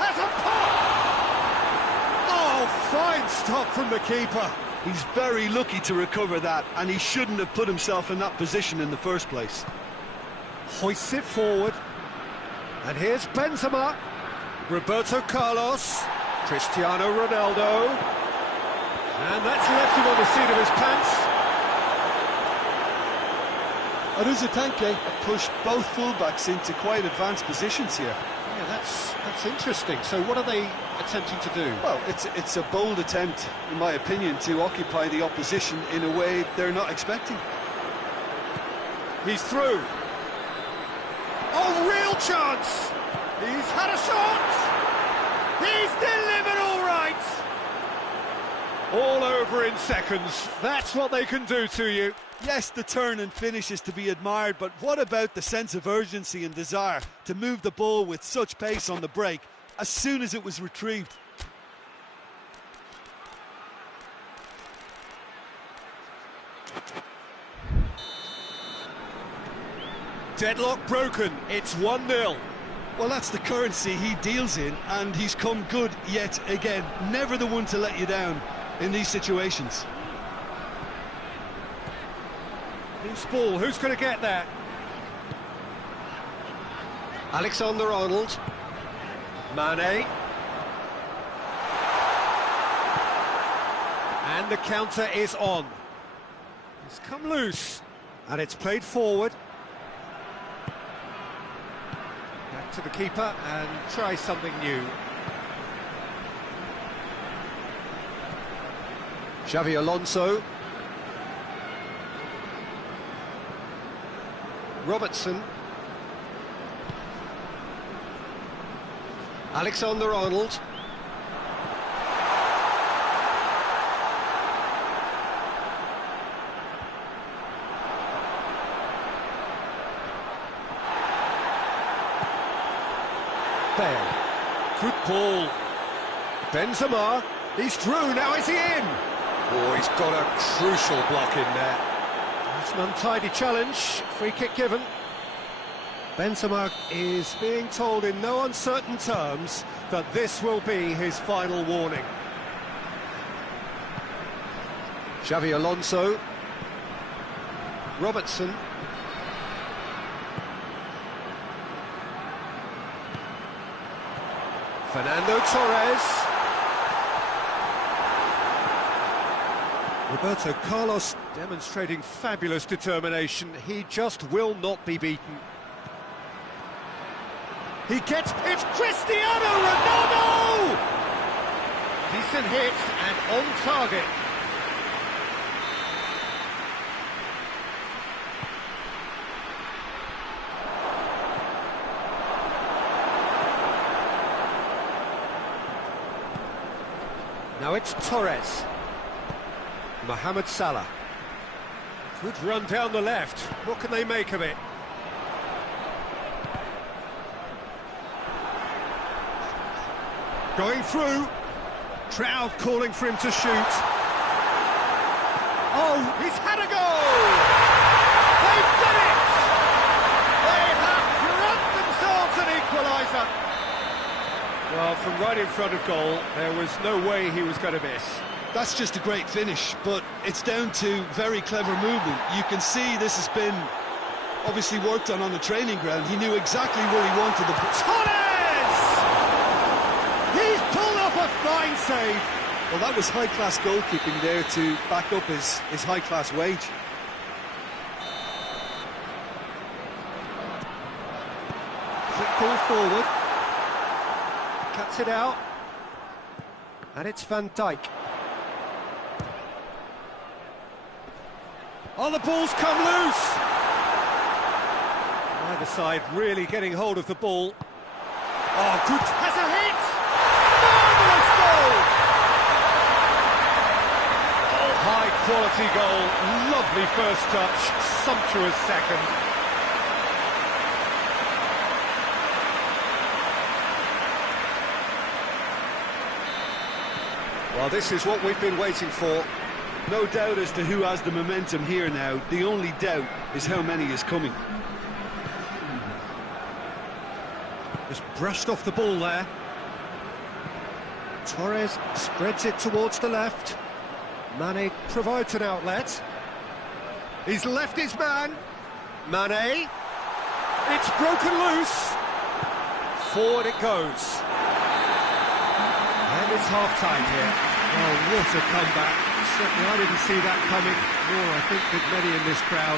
Has a pop! Oh, fine stop from the keeper. He's very lucky to recover that, and he shouldn't have put himself in that position in the first place. Hoists it forward. And here's Benzema. Roberto Carlos. Cristiano Ronaldo. And that's left him on the seat of his pants. Aruzatanke have pushed both fullbacks into quite advanced positions here. Yeah, that's interesting. So what are they attempting to do? Well, it's a bold attempt, in my opinion, to occupy the opposition in a way they're not expecting. He's through. Oh, real chance! He's had a shot! He's delivered all right! All over in seconds. That's what they can do to you. Yes, the turn and finish is to be admired, but what about the sense of urgency and desire to move the ball with such pace on the break as soon as it was retrieved? Deadlock broken, it's 1-0. Well, that's the currency he deals in, and he's come good yet again. Never the one to let you down in these situations. Loose ball, who's going to get there? Alexander-Arnold. Mane. And the counter is on. It's come loose, and it's played forward. Back to the keeper and try something new. Xavi Alonso. Robertson. Alexander-Arnold. Bale. Good ball. Benzema. He's through, now is he in? Oh, he's got a crucial block in there. It's an untidy challenge, free kick given. Benzema is being told in no uncertain terms that this will be his final warning. Xavi Alonso. Robertson. Fernando Torres. Roberto Carlos demonstrating fabulous determination. He just will not be beaten. He gets... It's Cristiano Ronaldo! Decent hit and on target. Now it's Torres. Mohamed Salah. Good run down the left. What can they make of it? Going through. Crowd calling for him to shoot. Oh, he's had a goal! They've done it! They have grabbed themselves an equaliser. Well, from right in front of goal, there was no way he was going to miss. That's just a great finish, but it's down to very clever movement. You can see this has been obviously worked on the training ground. He knew exactly where he wanted the... Torres! He's pulled off a fine save. Well, that was high-class goalkeeping there to back up his high-class wage. Quick ball forward. Cuts it out. And it's Van Dijk. Oh, the ball's come loose! Either side really getting hold of the ball. Oh, good... Has a hit! Marvellous goal! Oh, high-quality goal. Lovely first touch. Sumptuous second. Well, this is what we've been waiting for. No doubt as to who has the momentum here now. The only doubt is how many is coming. Just brushed off the ball there. Torres spreads it towards the left. Mane provides an outlet. He's left his man. Mane. It's broken loose. Forward it goes. And it's half-time here. Oh, what a comeback. Certainly I didn't see that coming, nor I think did many in this crowd.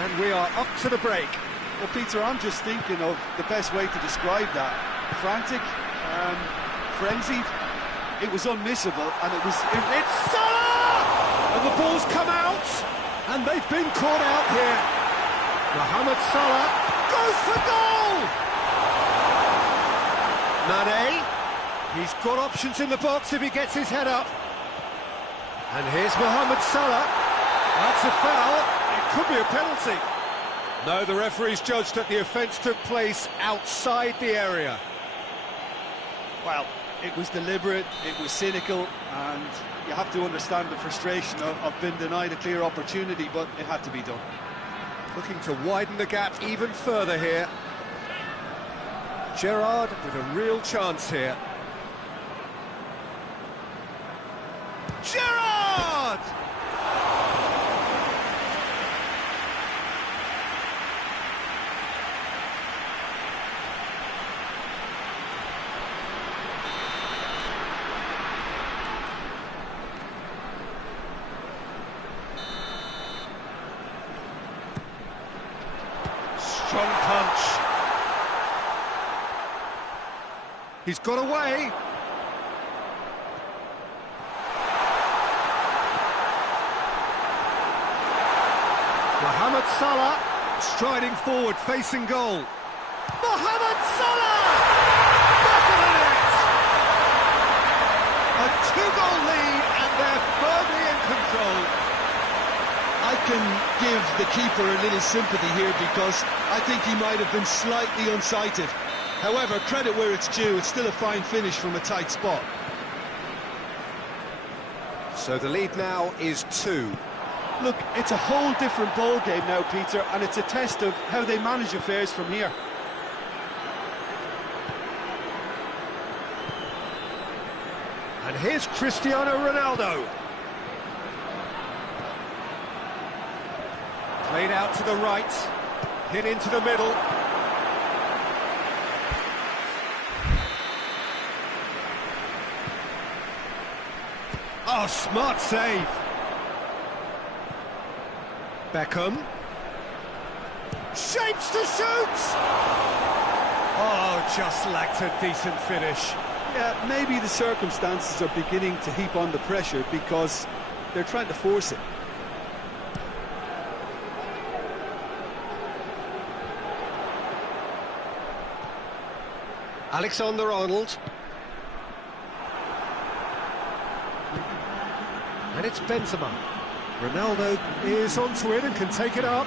And we are up to the break. Well, Peter, I'm just thinking of the best way to describe that. Frantic, frenzied. It was unmissable, and it was... It's Salah! And the ball's come out. And they've been caught out here. Mohamed Salah goes for goal! Mane, he's got options in the box if he gets his head up. And here's Mohamed Salah. That's a foul. It could be a penalty. No, the referee's judged that the offence took place outside the area. Well, it was deliberate, it was cynical, and you have to understand the frustration of being denied a clear opportunity, but it had to be done. Looking to widen the gap even further here. Gerrard with a real chance here. Gerrard! Strong punch. He's got away. Mohamed Salah striding forward, facing goal. Mohamed Salah! Back of the net! A two-goal lead, and they're firmly in control. I can give the keeper a little sympathy here because I think he might have been slightly unsighted. However, credit where it's due, it's still a fine finish from a tight spot. So the lead now is 2. Look, it's a whole different ball game now, Peter, and it's a test of how they manage affairs from here. And here's Cristiano Ronaldo. Played out to the right, hit into the middle. Oh, smart save. Beckham. Shapes to shoot! Oh, just lacked a decent finish. Yeah, maybe the circumstances are beginning to heap on the pressure because they're trying to force it. Alexander-Arnold. And it's Benzema. Ronaldo is onto it and can take it up.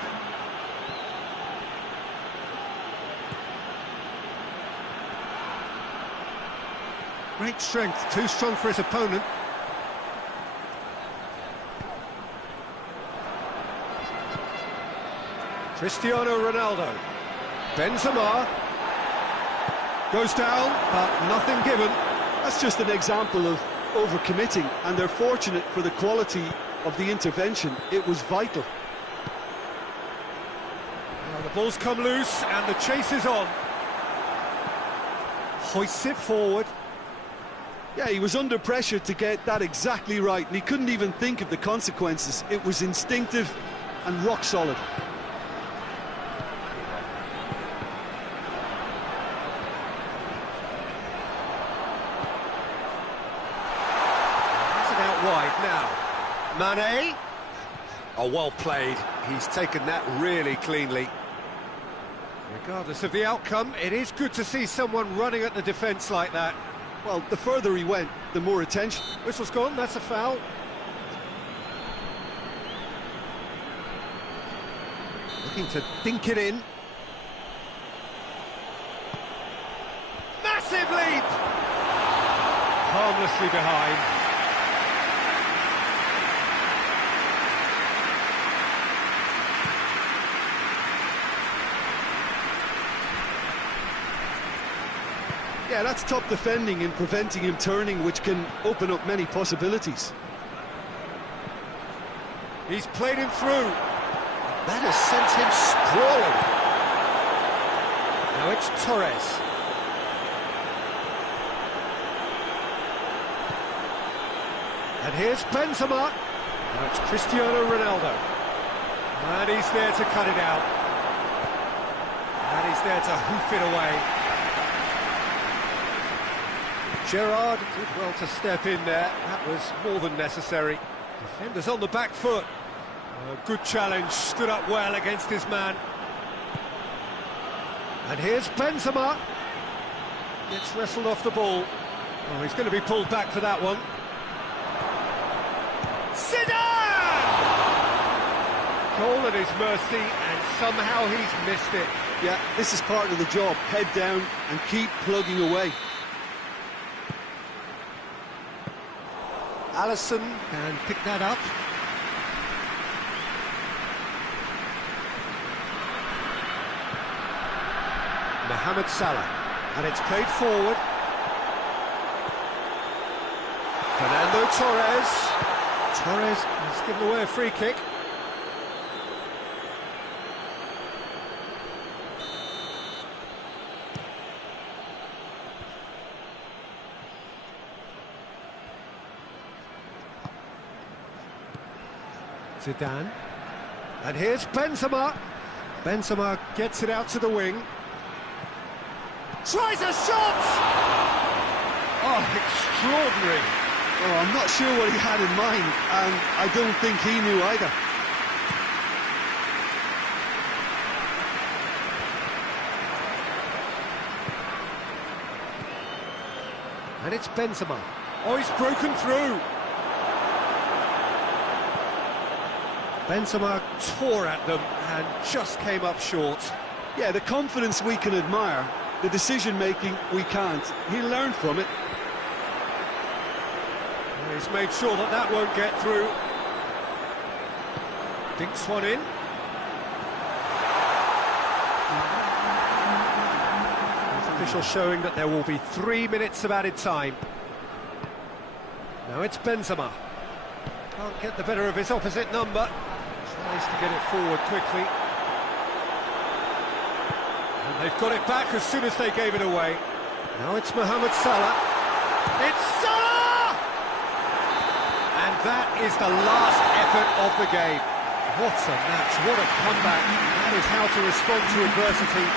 Great strength, too strong for his opponent. Cristiano Ronaldo. Benzema. Goes down, but nothing given. That's just an example of overcommitting, and they're fortunate for the quality of the intervention. It was vital. Well, the ball's come loose and the chase is on. Hoists it forward. Yeah, he was under pressure to get that exactly right, and he couldn't even think of the consequences. It was instinctive and rock solid. Wide now. Mane. Oh, well played. He's taken that really cleanly. Regardless of the outcome, it is good to see someone running at the defence like that. Well, the further he went, the more attention. Whistle's gone, that's a foul. Looking to dink it in. Massive leap! Harmlessly behind. Yeah, that's top defending and preventing him turning, which can open up many possibilities. He's played him through. That has sent him sprawling. Now it's Torres. And here's Benzema. Now it's Cristiano Ronaldo. And he's there to cut it out. And he's there to hoof it away. Gerrard did well to step in there. That was more than necessary. Defenders on the back foot. Good challenge, stood up well against his man. And here's Benzema. Gets wrestled off the ball. Oh, he's going to be pulled back for that one. Zidane! Goal at his mercy, and somehow he's missed it. Yeah, this is part of the job. Head down and keep plugging away. Alisson can pick that up. Mohamed Salah, and it's played forward. Fernando Torres. Torres has given away a free kick. Zidane. And here's Benzema. Benzema gets it out to the wing. Tries a shot! Oh, extraordinary. Oh, I'm not sure what he had in mind, and I don't think he knew either. And it's Benzema. Oh, he's broken through. Benzema tore at them and just came up short. Yeah, the confidence we can admire, the decision-making we can't. He learned from it. Well, he's made sure that that won't get through. Dinks one in. Official showing that there will be 3 minutes of added time. Now it's Benzema. Can't get the better of his opposite number. Tries to get it forward quickly. And they've got it back as soon as they gave it away. Now it's Mohamed Salah. It's Salah! And that is the last effort of the game. What a match, what a comeback. That is how to respond to adversity.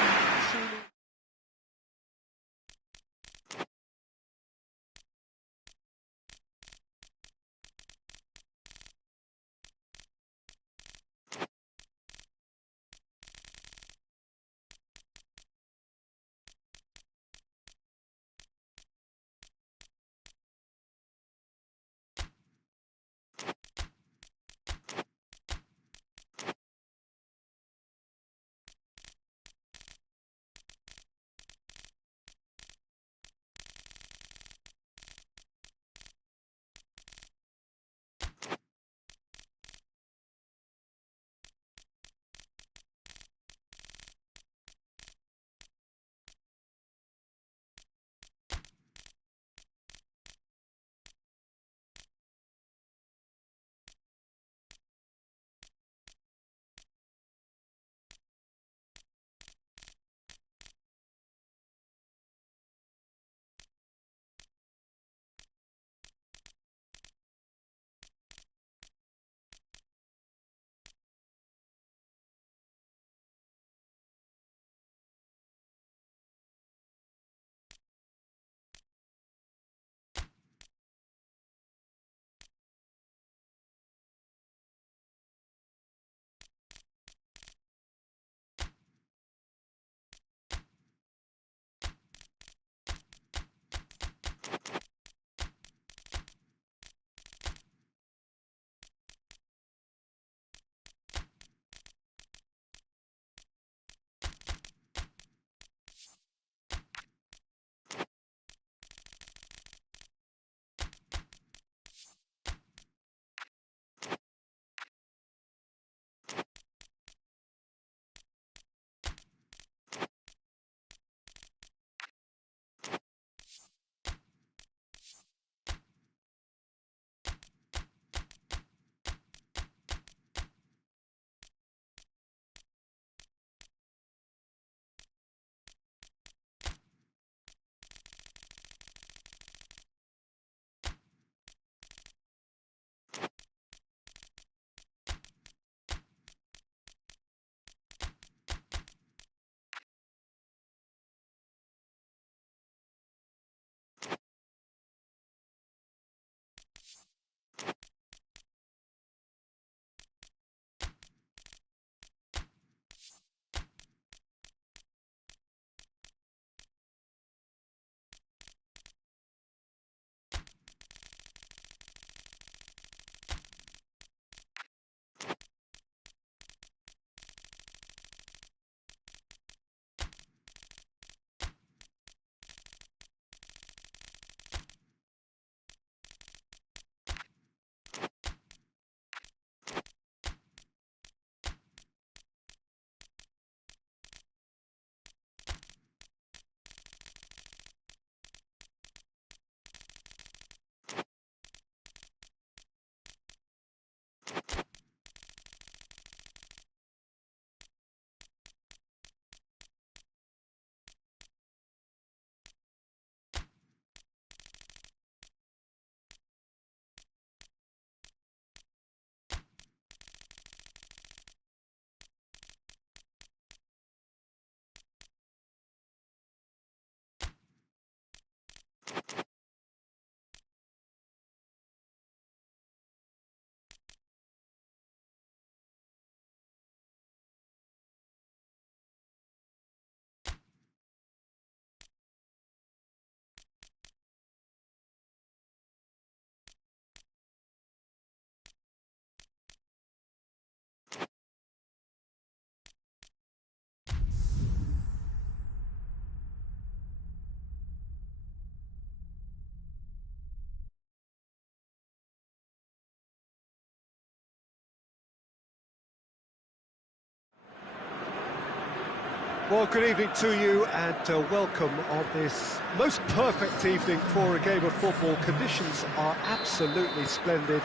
Well, good evening to you and welcome on this most perfect evening for a game of football. Conditions are absolutely splendid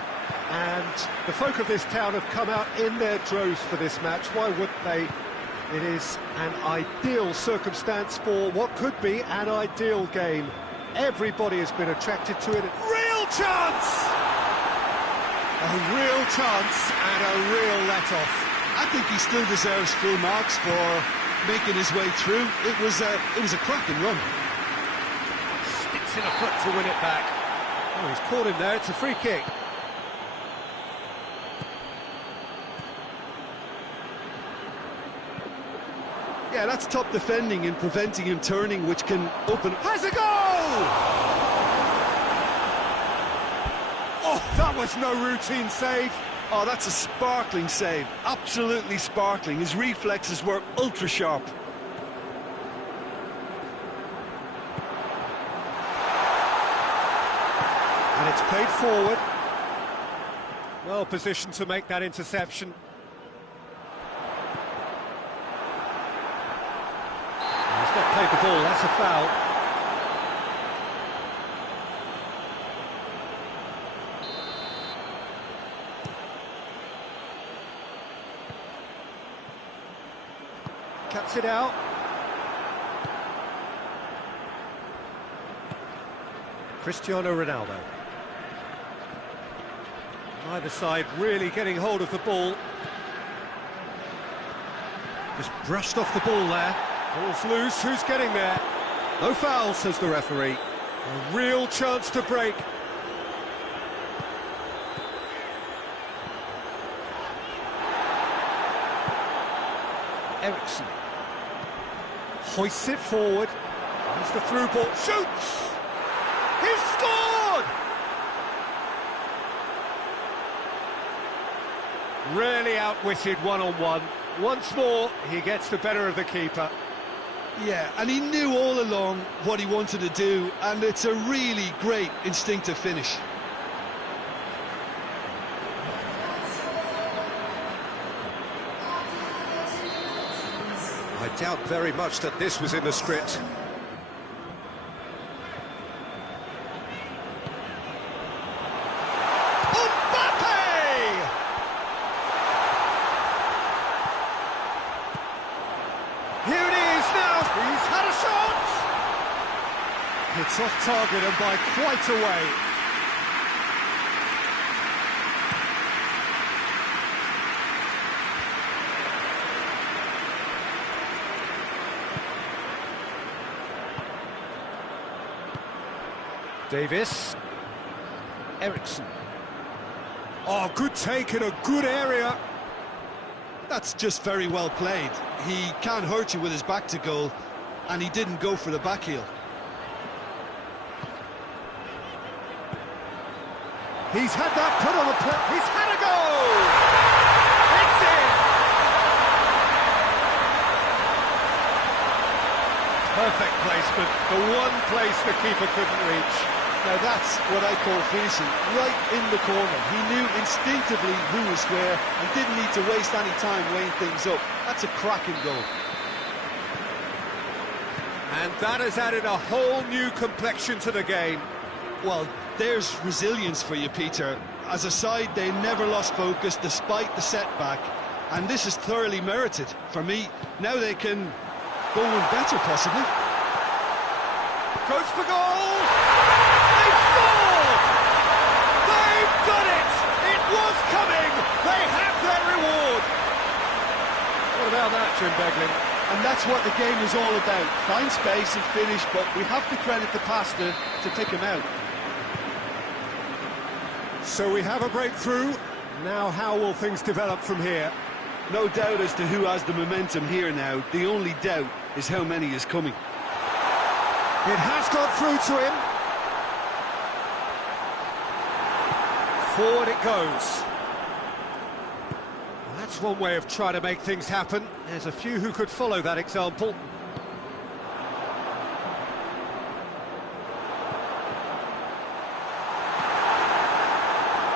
and the folk of this town have come out in their droves for this match. Why wouldn't they? It is an ideal circumstance for what could be an ideal game. Everybody has been attracted to it. Real chance! A real chance and a real let-off. I think he still deserves full marks for making his way through. It was a cracking run. Sticks in a foot to win it back. Oh, he's caught him there. It's a free kick. Yeah, that's top defending and preventing him turning, which can open... Has a goal! Oh, that was no routine save. Oh, that's a sparkling save. Absolutely sparkling. His reflexes were ultra sharp. And it's played forward. Well positioned to make that interception. He's not played the ball, that's a foul. Cuts it out. Cristiano Ronaldo. Either side really getting hold of the ball. Just brushed off the ball there. Ball's loose, who's getting there? No foul, says the referee. A real chance to break. Ericsson hoists it forward. There's the through ball. Shoots! He's scored! Really outwitted one-on-one. Once more, he gets the better of the keeper. Yeah, and he knew all along what he wanted to do, and it's a really great instinctive finish. I doubt very much that this was in the script. It's off target and by quite a way. Davis. Ericsson. Oh, good take in a good area. That's just very well played. He can't hurt you with his back to goal, and he didn't go for the back heel. He's had that put on the plate. He's had a goal! It's in! Perfect placement. The one place the keeper couldn't reach. Now that's what I call finishing, right in the corner. He knew instinctively who was where and didn't need to waste any time weighing things up. That's a cracking goal. And that has added a whole new complexion to the game. Well, there's resilience for you, Peter. As a side, they never lost focus despite the setback, and this is thoroughly merited. For me, now they can go one better, possibly. Goes for goal! They've scored! They've done it! It was coming! They have their reward! What about that, Jim Beglin? And that's what the game is all about. Find space and finish, but we have to credit the passer to pick him out. So we have a breakthrough. Now how will things develop from here? No doubt as to who has the momentum here now. The only doubt is how many is coming. It has got through to him. Forward it goes. Well, that's one way of trying to make things happen. There's a few who could follow that example.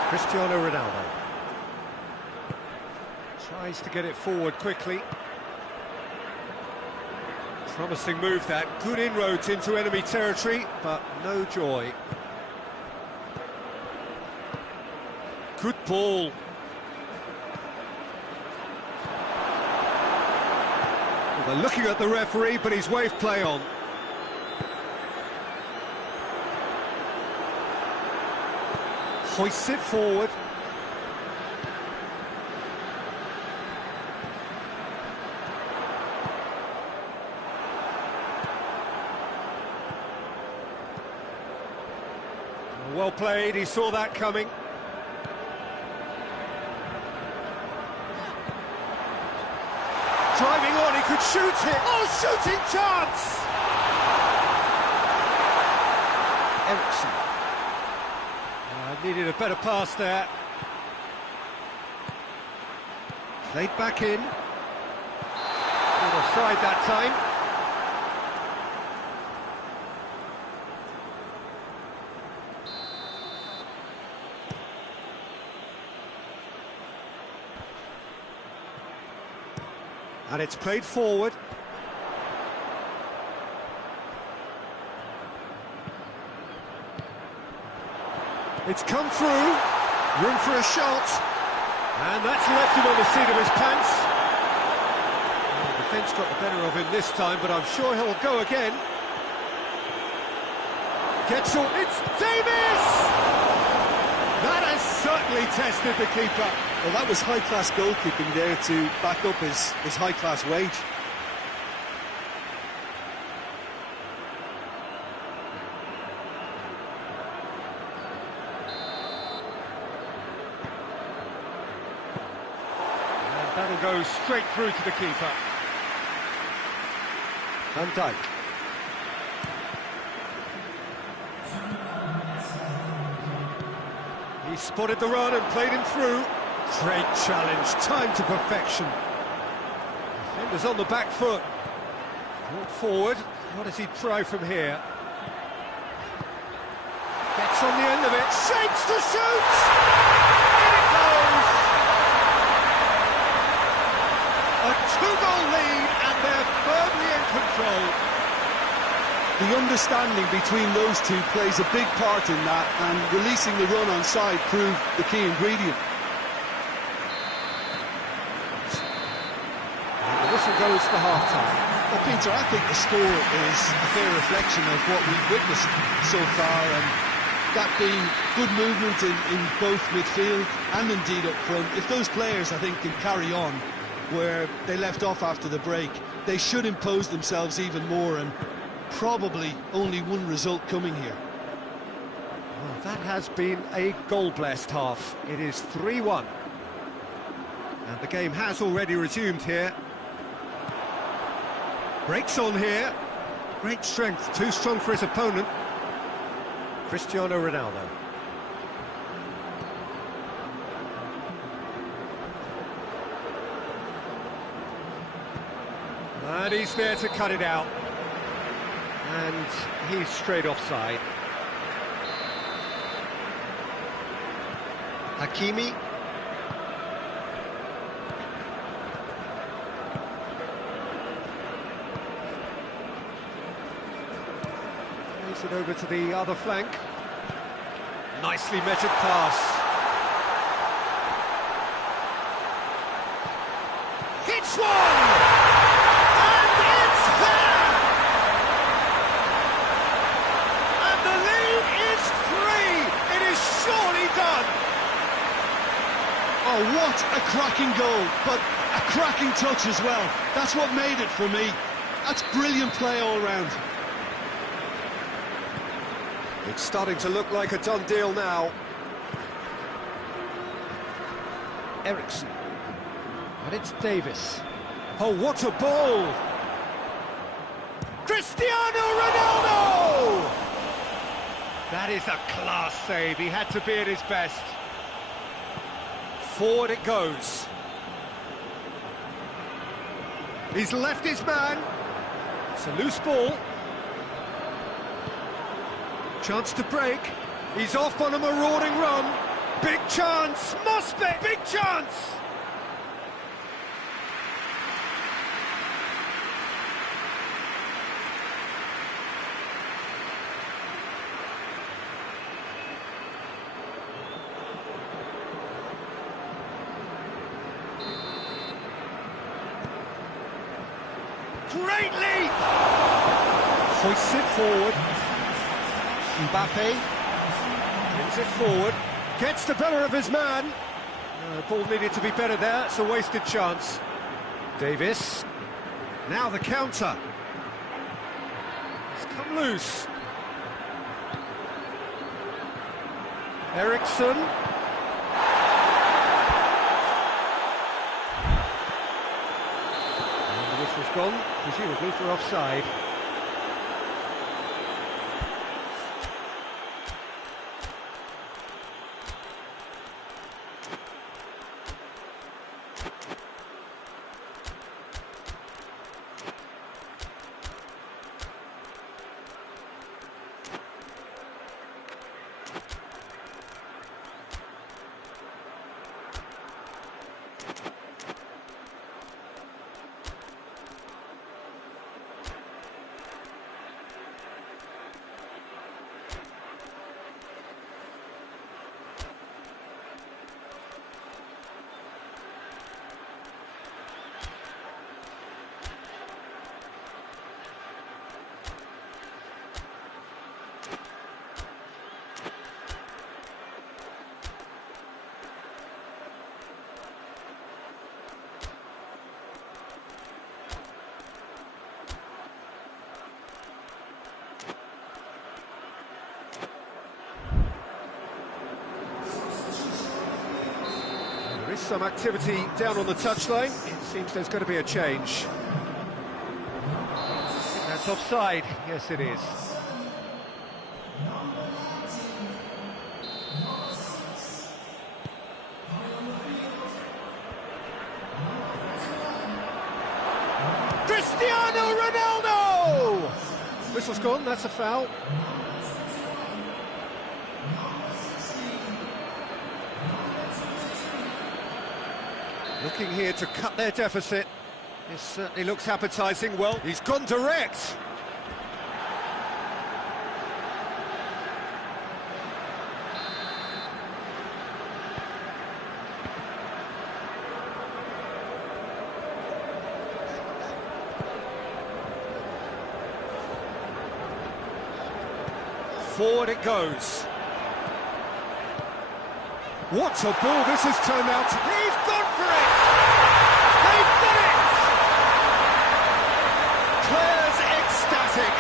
Cristiano Ronaldo tries to get it forward quickly. Promising move that, good inroads into enemy territory, but no joy. Good ball. Well, they're looking at the referee, but he's waved play on. Hoists it forward. Well played, he saw that coming. Driving on, he could shoot it. Oh, shooting chance! Ericsson. Needed a better pass there. Played back in. Good offside that time. And it's played forward. It's come through, room for a shot, and that's left him on the seat of his pants. Well, the defence got the better of him this time, but I'm sure he'll go again. Gets on, it's Davis! That has certainly tested the keeper. Well, that was high-class goalkeeping there to back up his high-class wage. That'll go straight through to the keeper. Van Dijk. He spotted the run and played him through. Great challenge, time to perfection. Defender's on the back foot. Brought forward. What does he try from here? Gets on the end of it. Shapes to shoot! In it goes! A two-goal lead, and they're firmly in control. The understanding between those two plays a big part in that, and releasing the run on side proved the key ingredient. And the whistle goes for half-time. Well, Peter, I think the score is a fair reflection of what we've witnessed so far, and that being good movement in both midfield and indeed up front. If those players, I think, can carry on where they left off after the break, they should impose themselves even more, and probably only one result coming here. Well, that has been a goal-blessed half. It is 3-1. And the game has already resumed here. Breaks on here. Great strength, too strong for his opponent. Cristiano Ronaldo. And he's there to cut it out. And he's straight offside. Hakimi. Plays it over to the other flank. Nicely measured pass. Hits one! Oh, what a cracking goal, but A cracking touch as well. That's what made it for me. That's brilliant play all round. It's starting to look like a done deal now. Ericsson. And it's Davis. Oh, what a ball! Cristiano Ronaldo! That is a class save. He had to be at his best. Forward it goes. He's left his man. It's a loose ball. Chance to break. He's off on a marauding run. Big chance. Must be. Big chance. Great leap! Hoists it forward. Mbappe brings it forward, gets the better of his man. The ball needed to be better there, it's a wasted chance. Davis, now the counter. It's come loose. Ericsson. And the whistle's gone, presumably for offside. There is some activity down on the touchline. It seems there's going to be a change. That's offside. Yes, it is. Cristiano Ronaldo! Whistle's gone, that's a foul. Looking here to cut their deficit. This certainly looks appetising. Well, he's gone direct. Forward it goes. What a ball this has turned out to be. He's gone for it! They've done it! Players ecstatic,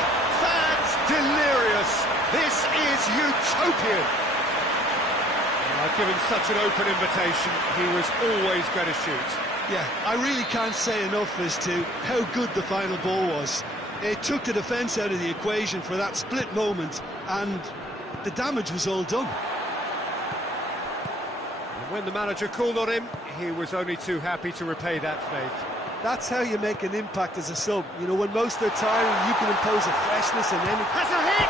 fans delirious. This is utopian. Given such an open invitation, he was always going to shoot. Yeah, I really can't say enough as to how good the final ball was. It took the defence out of the equation for that split moment, and the damage was all done. When the manager called on him, he was only too happy to repay that faith. That's how you make an impact as a sub. You know, when most are tiring, you can impose a freshness and then... Has a hit!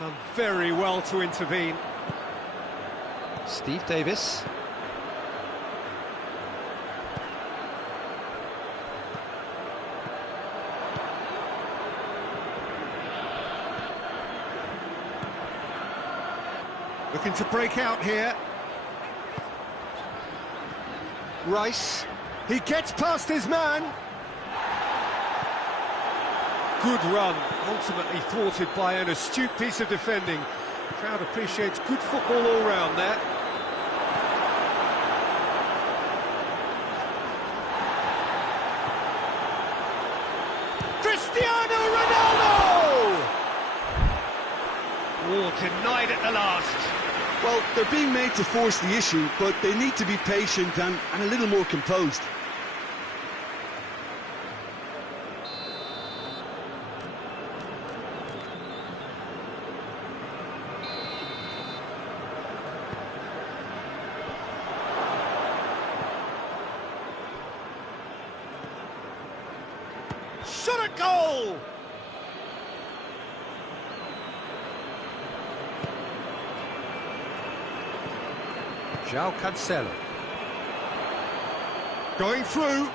Done very well to intervene. Steve Davis. Looking to break out here. Rice. He gets past his man. good run, ultimately thwarted by an astute piece of defending. Crowd appreciates good football all round there. Cristiano Ronaldo! Oh, denied at the last. Well, they're being made to force the issue, but they need to be patient and a little more composed. Shot at goal! João Cancelo. Going through.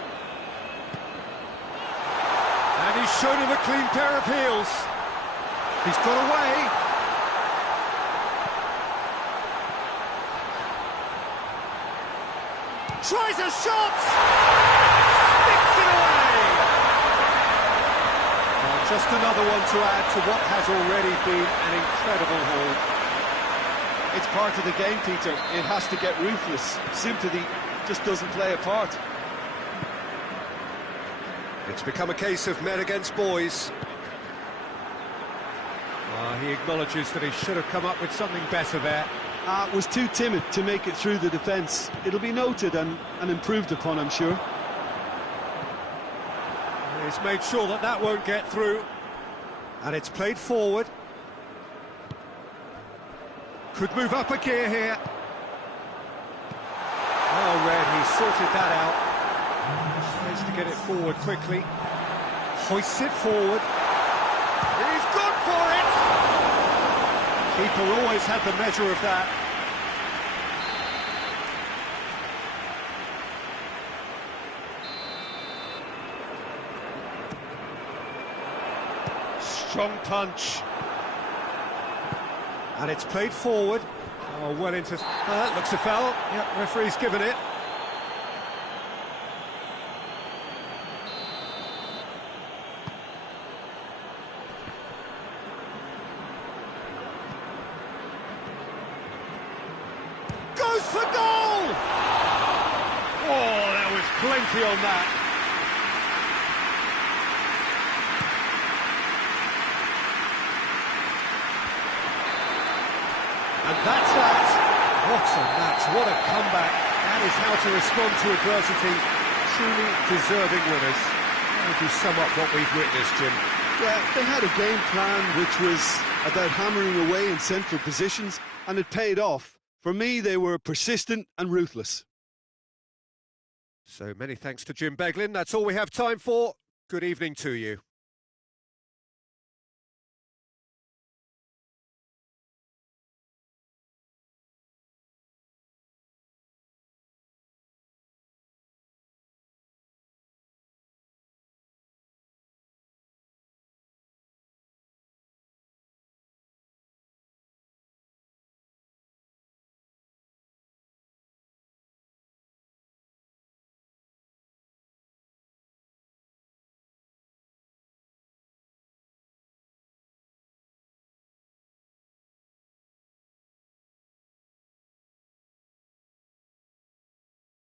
And he's shown him a clean pair of heels. He's got away. Tries a shot! Sticks it away! Well, just another one to add to what has already been an incredible haul. It's part of the game, Peter. It has to get ruthless. Sympathy just doesn't play a part. It's become a case of men against boys. He acknowledges that he should have come up with something better there. Was too timid to make it through the defence. It'll be noted and improved upon, I'm sure. He's made sure that that won't get through. And it's played forward. Could move up a gear here. Oh, Red, he sorted that out. Tries to get it forward quickly. Hoists it forward. He's gone for it! Keeper always had the measure of that. Strong punch. And it's played forward. Oh, well into... looks a foul. Yep, referee's given it. Goes for goal! Oh, there was plenty on that. And that's that. What a match, what a comeback. That is how to respond to adversity. Truly deserving winners. How would you sum up what we've witnessed, Jim? Yeah, they had a game plan which was about hammering away in central positions, and it paid off. For me, they were persistent and ruthless. So many thanks to Jim Beglin. That's all we have time for. Good evening to you.